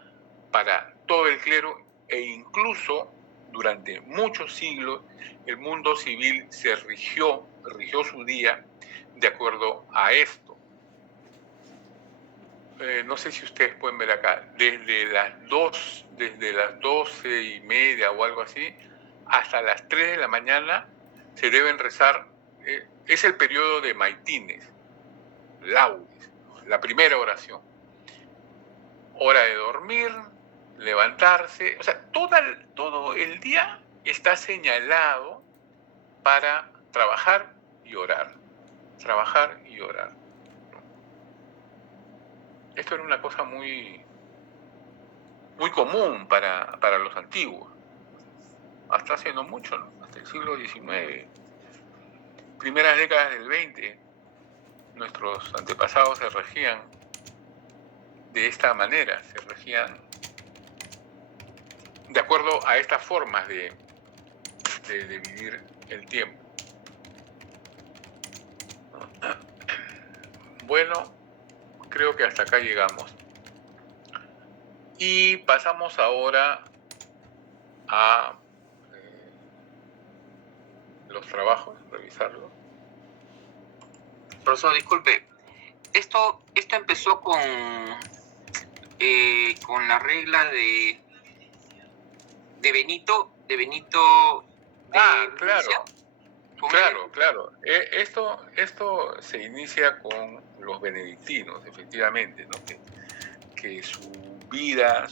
para todo el clero e incluso durante muchos siglos el mundo civil se rigió su día de acuerdo a esto. No sé si ustedes pueden ver acá, desde las 12:30 o algo así, hasta las 3 de la mañana se deben rezar, es el periodo de maitines, laudes, la primera oración. Hora de dormir, levantarse, o sea, todo el día está señalado para trabajar y orar. Trabajar y orar. Esto era una cosa muy, muy común para los antiguos, hasta hace no mucho, ¿no? Hasta el siglo XIX, primeras décadas del XX, nuestros antepasados se regían de esta manera, se regían de acuerdo a estas formas de dividir el tiempo. Bueno, creo que hasta acá llegamos. Y pasamos ahora a los trabajos, revisarlos. Profesor, disculpe, esto empezó con la regla de Benito de Claro. Inicia. Claro. Esto se inicia con los benedictinos, efectivamente, ¿no? Que su vida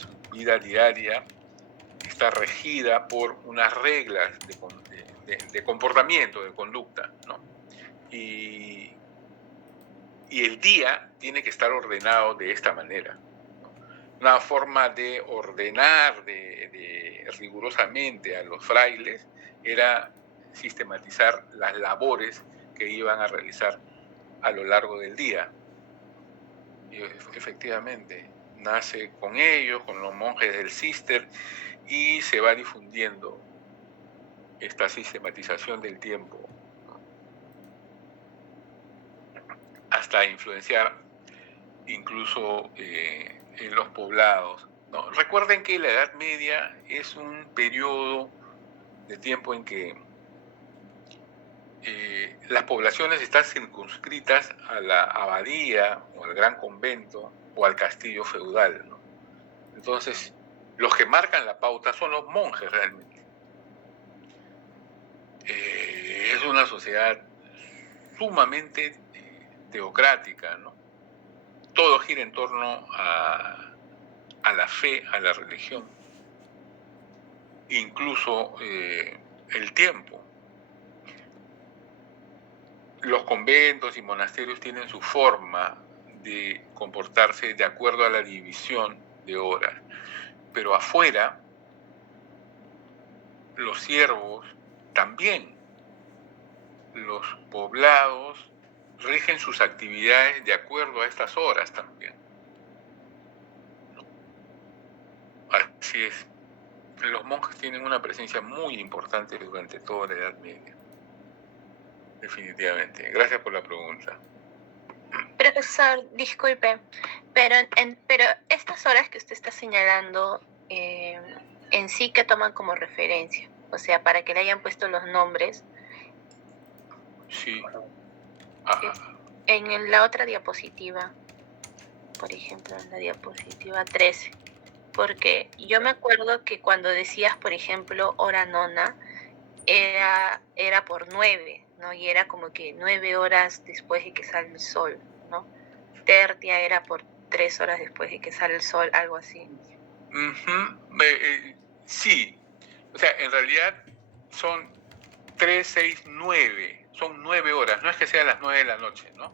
diaria está regida por unas reglas de comportamiento, de conducta, ¿no? Y el día tiene que estar ordenado de esta manera, ¿no? Una forma de ordenar rigurosamente a los frailes era sistematizar las labores que iban a realizar a lo largo del día. Y efectivamente, nace con ellos, con los monjes del Cister, y se va difundiendo esta sistematización del tiempo, ¿no? Hasta influenciar incluso en los poblados, ¿no? Recuerden que la Edad Media es un periodo de tiempo en que las poblaciones están circunscritas a la abadía o al gran convento o al castillo feudal, ¿no? Entonces, los que marcan la pauta son los monjes realmente. Es una sociedad sumamente teocrática, ¿no? Todo gira en torno a la fe, a la religión, incluso el tiempo. Los conventos y monasterios tienen su forma de comportarse de acuerdo a la división de horas, pero afuera los siervos también, los poblados rigen sus actividades de acuerdo a estas horas también. Así es. Los monjes tienen una presencia muy importante durante toda la Edad Media. Definitivamente. Gracias por la pregunta. Profesor, disculpe, pero estas horas que usted está señalando en sí que toman como referencia, o sea, para que le hayan puesto los nombres. Sí. En la otra diapositiva, por ejemplo, en la diapositiva 13, porque yo me acuerdo que cuando decías, por ejemplo, hora nona, era por 9, ¿no? Y era como que 9 horas después de que sale el sol, ¿no? Tertia era por 3 horas después de que sale el sol, algo así. Sí, o sea, en realidad son 3, 6, 9, son 9 horas, no es que sean las 9 de la noche, ¿no?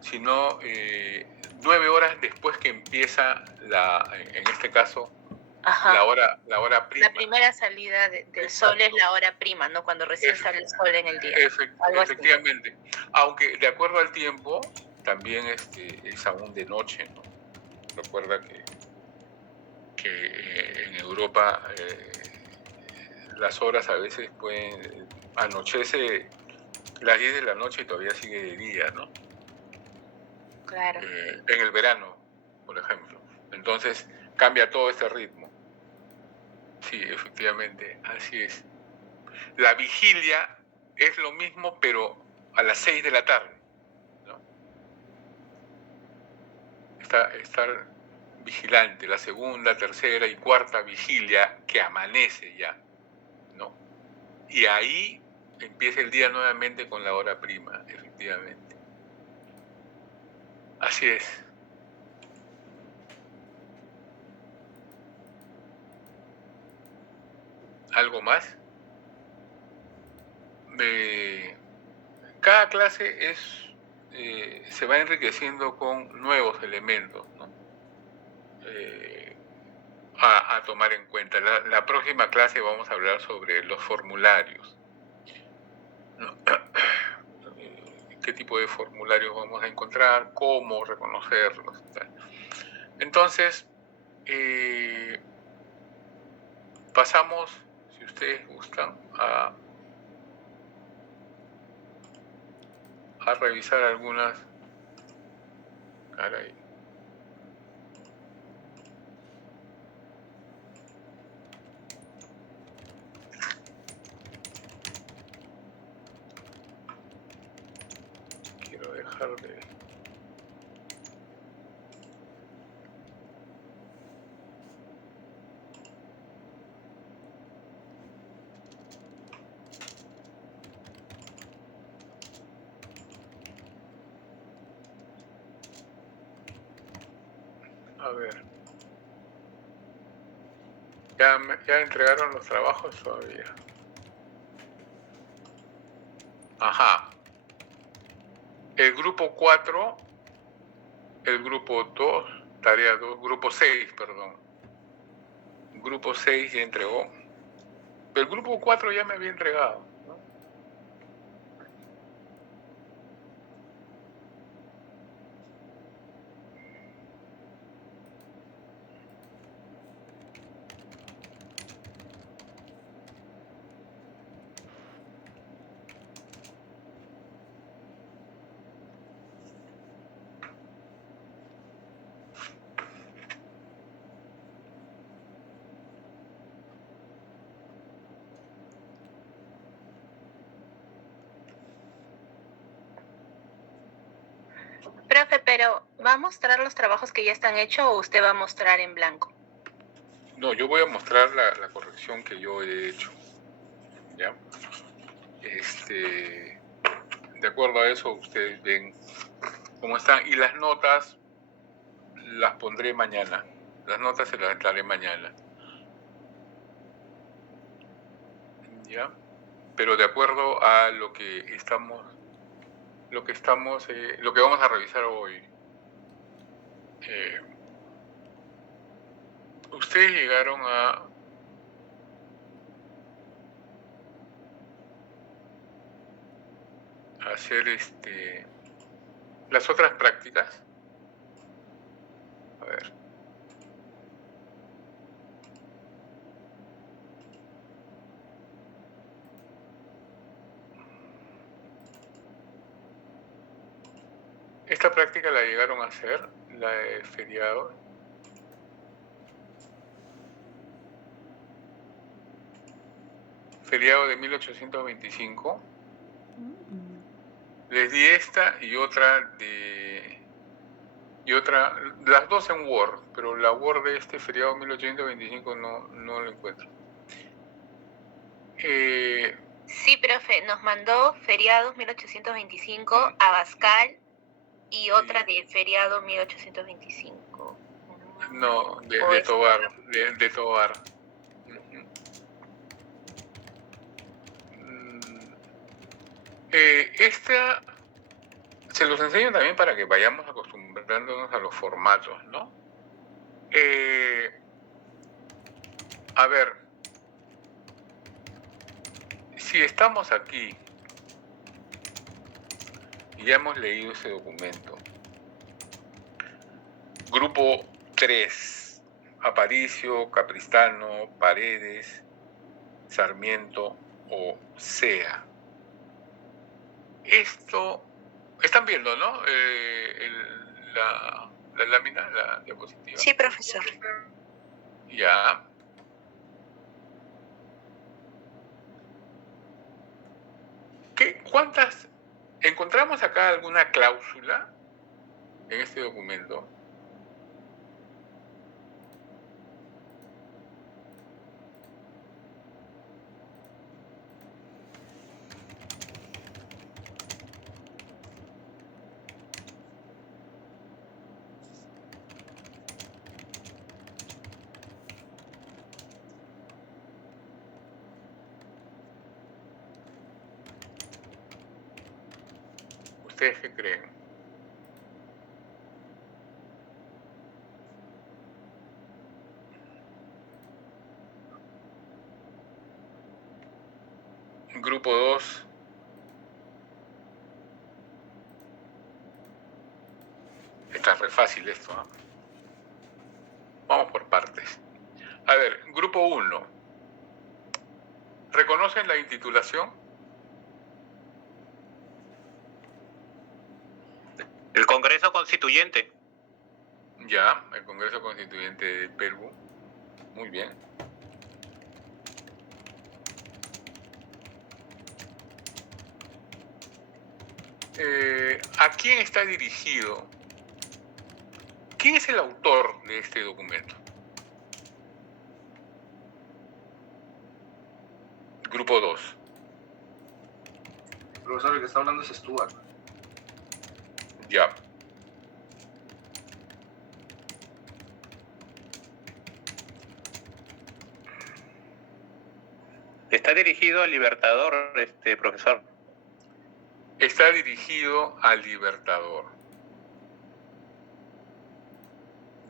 Sino 9 horas después que empieza en este caso, la hora prima. La primera salida del sol es la hora prima, ¿no? Cuando recién sale el sol en el día. Efectivamente. Aunque de acuerdo al tiempo, también es aún de noche, ¿no? Recuerda que en Europa las horas a veces anochece las 10 de la noche y todavía sigue de día, ¿no? Claro. En el verano, por ejemplo. Entonces cambia todo este ritmo. Sí, efectivamente, así es. La vigilia es lo mismo, pero a las 6 de la tarde, ¿no? Estar vigilante, la segunda, tercera y cuarta vigilia que amanece ya, ¿no? Y ahí empieza el día nuevamente con la hora prima, efectivamente. Así es. ¿Algo más? Cada clase se va enriqueciendo con nuevos elementos, ¿no? A tomar en cuenta. La próxima clase vamos a hablar sobre los formularios, ¿no? ¿Qué tipo de formularios vamos a encontrar? ¿Cómo reconocerlos? Entonces, pasamos, si ustedes gustan, a revisar algunas. Caray. pasar de... A ver. ¿Ya entregaron los trabajos todavía? Ajá. El grupo 4, el grupo 2, tarea 2, grupo 6, perdón. Grupo 6 ya entregó. Pero el grupo 4 ya me había entregado, ¿no? Profe, pero ¿va a mostrar los trabajos que ya están hechos o usted va a mostrar en blanco? No, yo voy a mostrar la corrección que yo he hecho. ¿Ya? De acuerdo a eso, ustedes ven cómo están. Y las notas las pondré mañana. Las notas se las daré mañana. ¿Ya? Pero de acuerdo a lo que vamos a revisar hoy. Ustedes llegaron a hacer las otras prácticas. A ver. Esta práctica la llegaron a hacer, la de feriado. Feriado de 1825. Les di esta y otra las dos en Word, pero la Word de este feriado 1825 no lo encuentro. Sí, profe, nos mandó feriados 1825, Abascal y otra de feriado 1825. No, de Tobar. Esta se los enseño también para que vayamos acostumbrándonos a los formatos, ¿no? A ver, si estamos aquí y ya hemos leído ese documento, grupo 3, Aparicio, Capristano, Paredes, Sarmiento o Sea. Esto, están viendo, ¿no? La lámina, la diapositiva. Sí, profesor. Ya. ¿Cuántas? ¿Encontramos acá alguna cláusula en este documento? ¿Ustedes qué creen? Grupo 2. Está re fácil esto, ¿no? Vamos por partes. A ver, grupo 1. ¿Reconocen la intitulación? El Congreso Constituyente. Ya, el Congreso Constituyente del Perú. Muy bien. ¿A quién está dirigido? ¿Quién es el autor de este documento? Grupo 2. Profesor, el que está hablando es Stuart. Ya. Está dirigido al Libertador, profesor. Está dirigido al Libertador.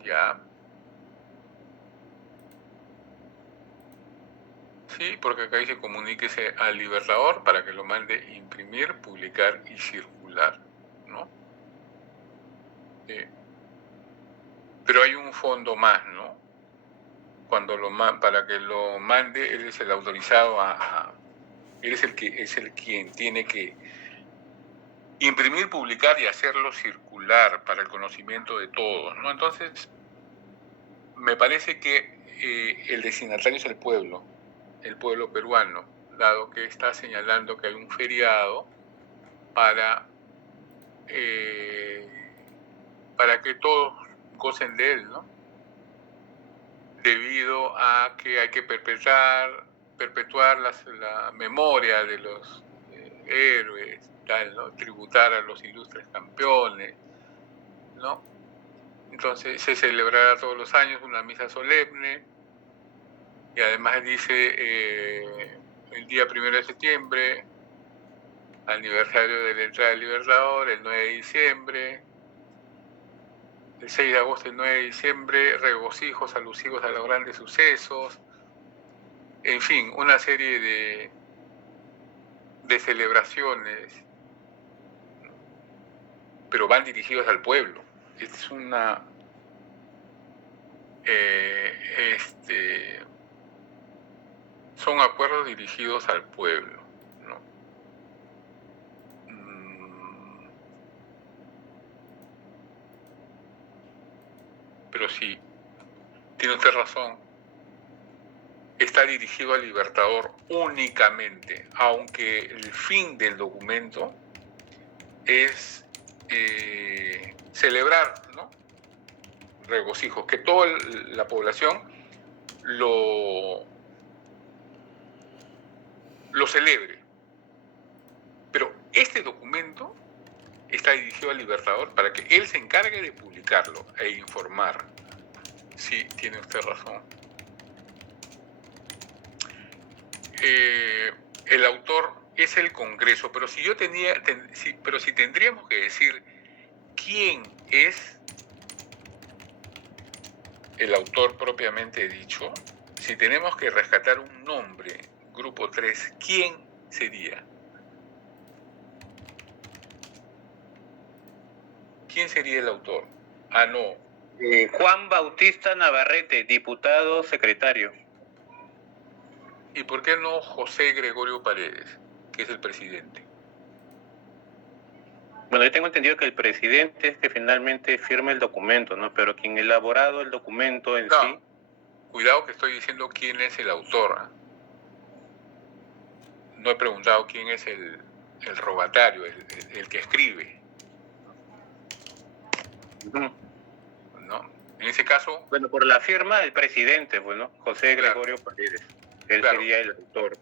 Ya. Sí, porque acá dice comuníquese al Libertador para que lo mande imprimir, publicar y circular, ¿no? Pero hay un fondo más, ¿no? Cuando para que lo mande, él es el autorizado él es el quien tiene que imprimir, publicar y hacerlo circular para el conocimiento de todos, ¿no? Entonces, me parece que el destinatario es el pueblo peruano, dado que está señalando que hay un feriado para que todos gocen de él, ¿no? Debido a que hay que perpetuar la memoria de los héroes, tal, ¿no? Tributar a los ilustres campeones, ¿no? Entonces se celebrará todos los años una misa solemne y además dice el día 1 de septiembre, aniversario de la entrada del Libertador, el 9 de diciembre, el 6 de agosto y el 9 de diciembre, regocijos alusivos a los grandes sucesos, en fin, una serie de celebraciones, pero van dirigidos al pueblo. Esta es una... son acuerdos dirigidos al pueblo, ¿no? Pero sí, tiene usted razón, está dirigido al Libertador únicamente, aunque el fin del documento es celebrar, ¿no? Regocijos, que toda la población lo celebre. Pero este documento está dirigido al Libertador para que él se encargue de publicarlo e informar. Sí, tiene usted razón. El autor es el Congreso, pero si tendríamos que decir quién es el autor propiamente dicho, si tenemos que rescatar un nombre, grupo 3, ¿quién sería? ¿Quién sería el autor? Ah, no. Juan Bautista Navarrete, diputado secretario. ¿Y por qué no José Gregorio Paredes, que es el presidente? Bueno, yo tengo entendido que el presidente es que finalmente firma el documento, ¿no? Pero quien ha elaborado el documento en sí... Cuidado que estoy diciendo quién es el autor, ¿eh? No he preguntado quién es el rogatario, el que escribe. ¿No? En ese caso... Bueno, por la firma del presidente, bueno, José Gregorio Paredes. Él sería el autor.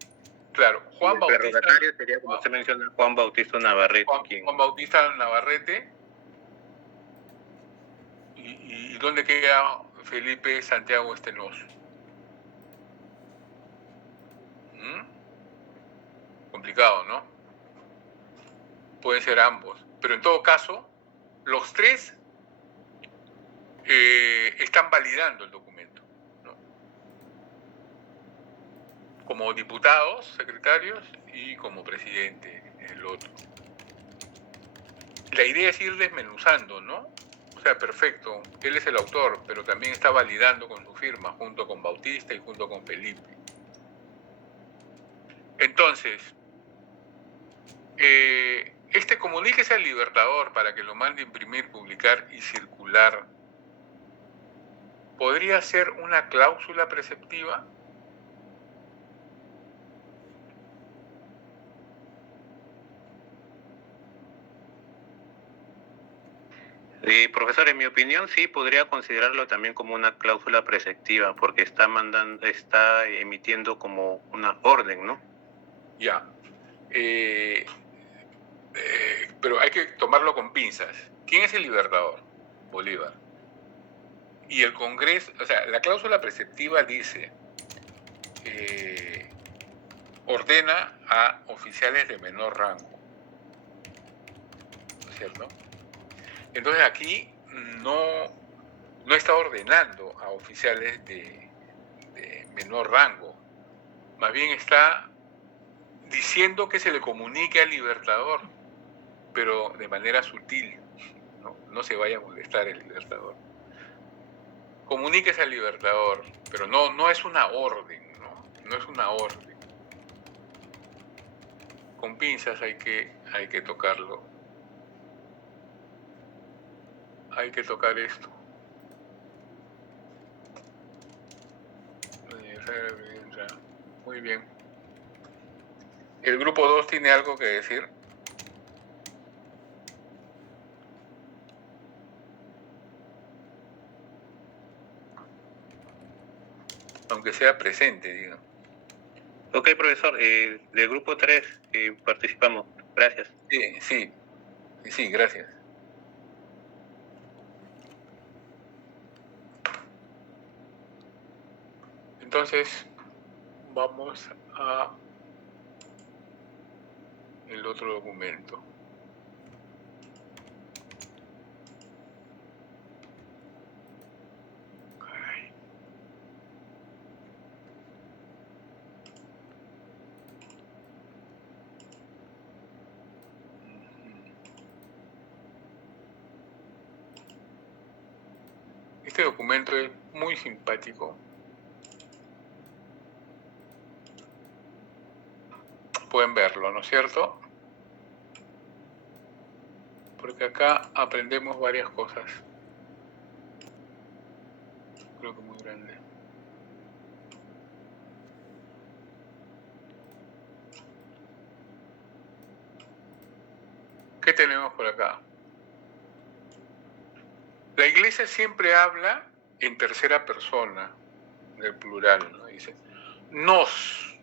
Claro, Juan Bautista... El rogatario sería, como usted menciona, Juan Bautista Navarrete. Juan Bautista Navarrete. ¿Y dónde queda Felipe Santiago Stenós? Complicado, ¿no? Pueden ser ambos. Pero en todo caso, los tres están validando el documento, ¿no? Como diputados, secretarios y como presidente, el otro. La idea es ir desmenuzando, ¿no? O sea, perfecto, él es el autor, pero también está validando con su firma, junto con Bautista y junto con Felipe. Entonces, comuníquese al Libertador para que lo mande imprimir, publicar y circular. ¿Podría ser una cláusula preceptiva? Profesor, en mi opinión sí podría considerarlo también como una cláusula preceptiva, porque está emitiendo como una orden, ¿no? Ya. Pero hay que tomarlo con pinzas. ¿Quién es el libertador? Bolívar. Y el Congreso, o sea, la cláusula preceptiva dice, ordena a oficiales de menor rango, ¿no es cierto? Entonces aquí no está ordenando a oficiales de menor rango, más bien está diciendo que se le comunique al libertador, pero de manera sutil, no se vaya a molestar el libertador. Comuníquese al libertador, pero no es una orden, no es una orden. Con pinzas hay que tocarlo. Hay que tocar esto. Muy bien. ¿El grupo 2 tiene algo que decir? Aunque sea presente, diga. Ok, profesor, del grupo 3 participamos. Gracias. Sí, gracias. Entonces, vamos a el otro documento. Este documento es muy simpático. Pueden verlo, ¿no es cierto? Porque acá aprendemos varias cosas. Creo que muy grande. ¿Qué tenemos por acá? La Iglesia siempre habla en tercera persona, del plural, ¿no? Dice, nos,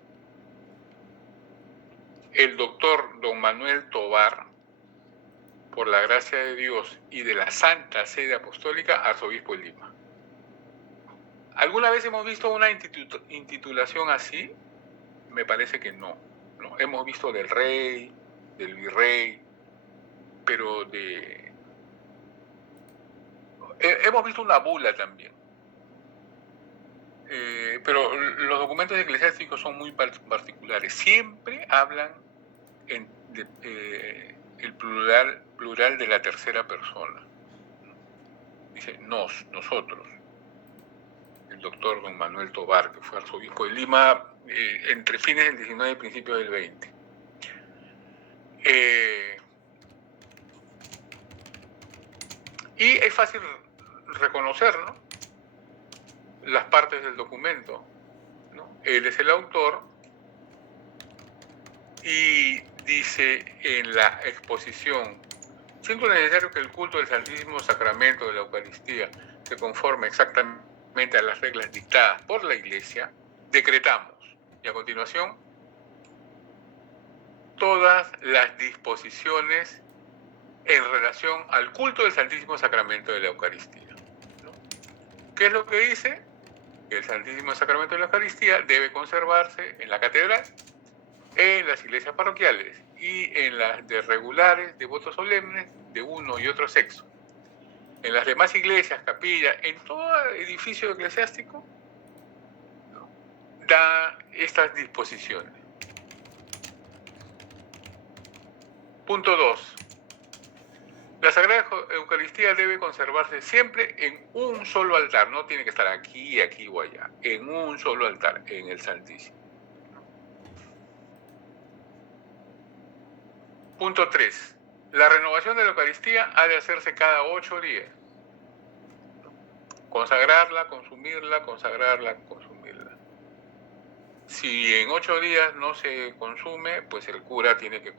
el doctor don Manuel Tovar, por la gracia de Dios y de la Santa Sede Apostólica, arzobispo de Lima. ¿Alguna vez hemos visto una intitulación así? Me parece que no. Hemos visto del rey, del virrey, pero hemos visto una bula también. Pero los documentos eclesiásticos son muy particulares. Siempre hablan el plural de la tercera persona. Dice nosotros. El doctor don Manuel Tovar, que fue arzobispo de Lima entre fines del 19 y principios del 20. Y es fácil reconocer, ¿no?, las partes del documento, ¿no? Él es el autor y dice en la exposición: siendo necesario que el culto del Santísimo Sacramento de la Eucaristía se conforme exactamente a las reglas dictadas por la Iglesia, decretamos, y a continuación, todas las disposiciones en relación al culto del Santísimo Sacramento de la Eucaristía, ¿no? ¿Qué es lo que dice? Que el Santísimo Sacramento de la Eucaristía debe conservarse en la catedral, en las iglesias parroquiales y en las de regulares de votos solemnes de uno y otro sexo. En las demás iglesias, capillas, en todo edificio eclesiástico, ¿no?, da estas disposiciones. Punto 2. La Sagrada Eucaristía debe conservarse siempre en un solo altar, no tiene que estar aquí, aquí o allá, en un solo altar, en el Santísimo. Punto 3. La renovación de la Eucaristía ha de hacerse cada 8 días. Consagrarla, consumirla, consagrarla, consumirla. Si en 8 días no se consume, pues el cura tiene que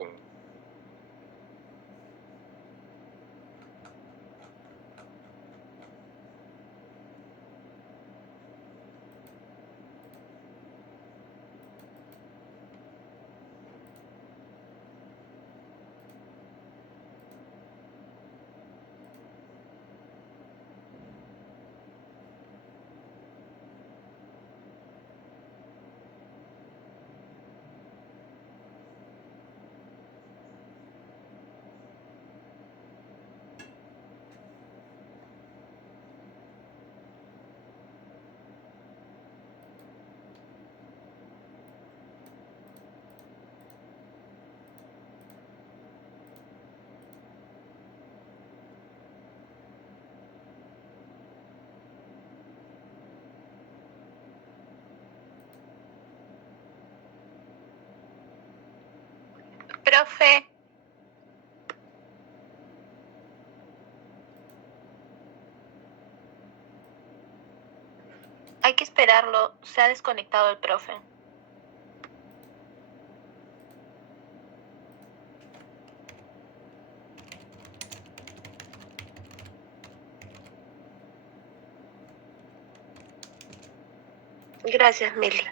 Profe. Hay que esperarlo. Se ha desconectado el profe. Gracias, Mil.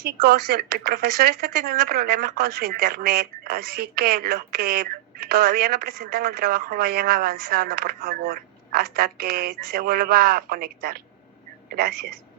Chicos, el profesor está teniendo problemas con su internet, así que los que todavía no presentan el trabajo vayan avanzando, por favor, hasta que se vuelva a conectar. Gracias.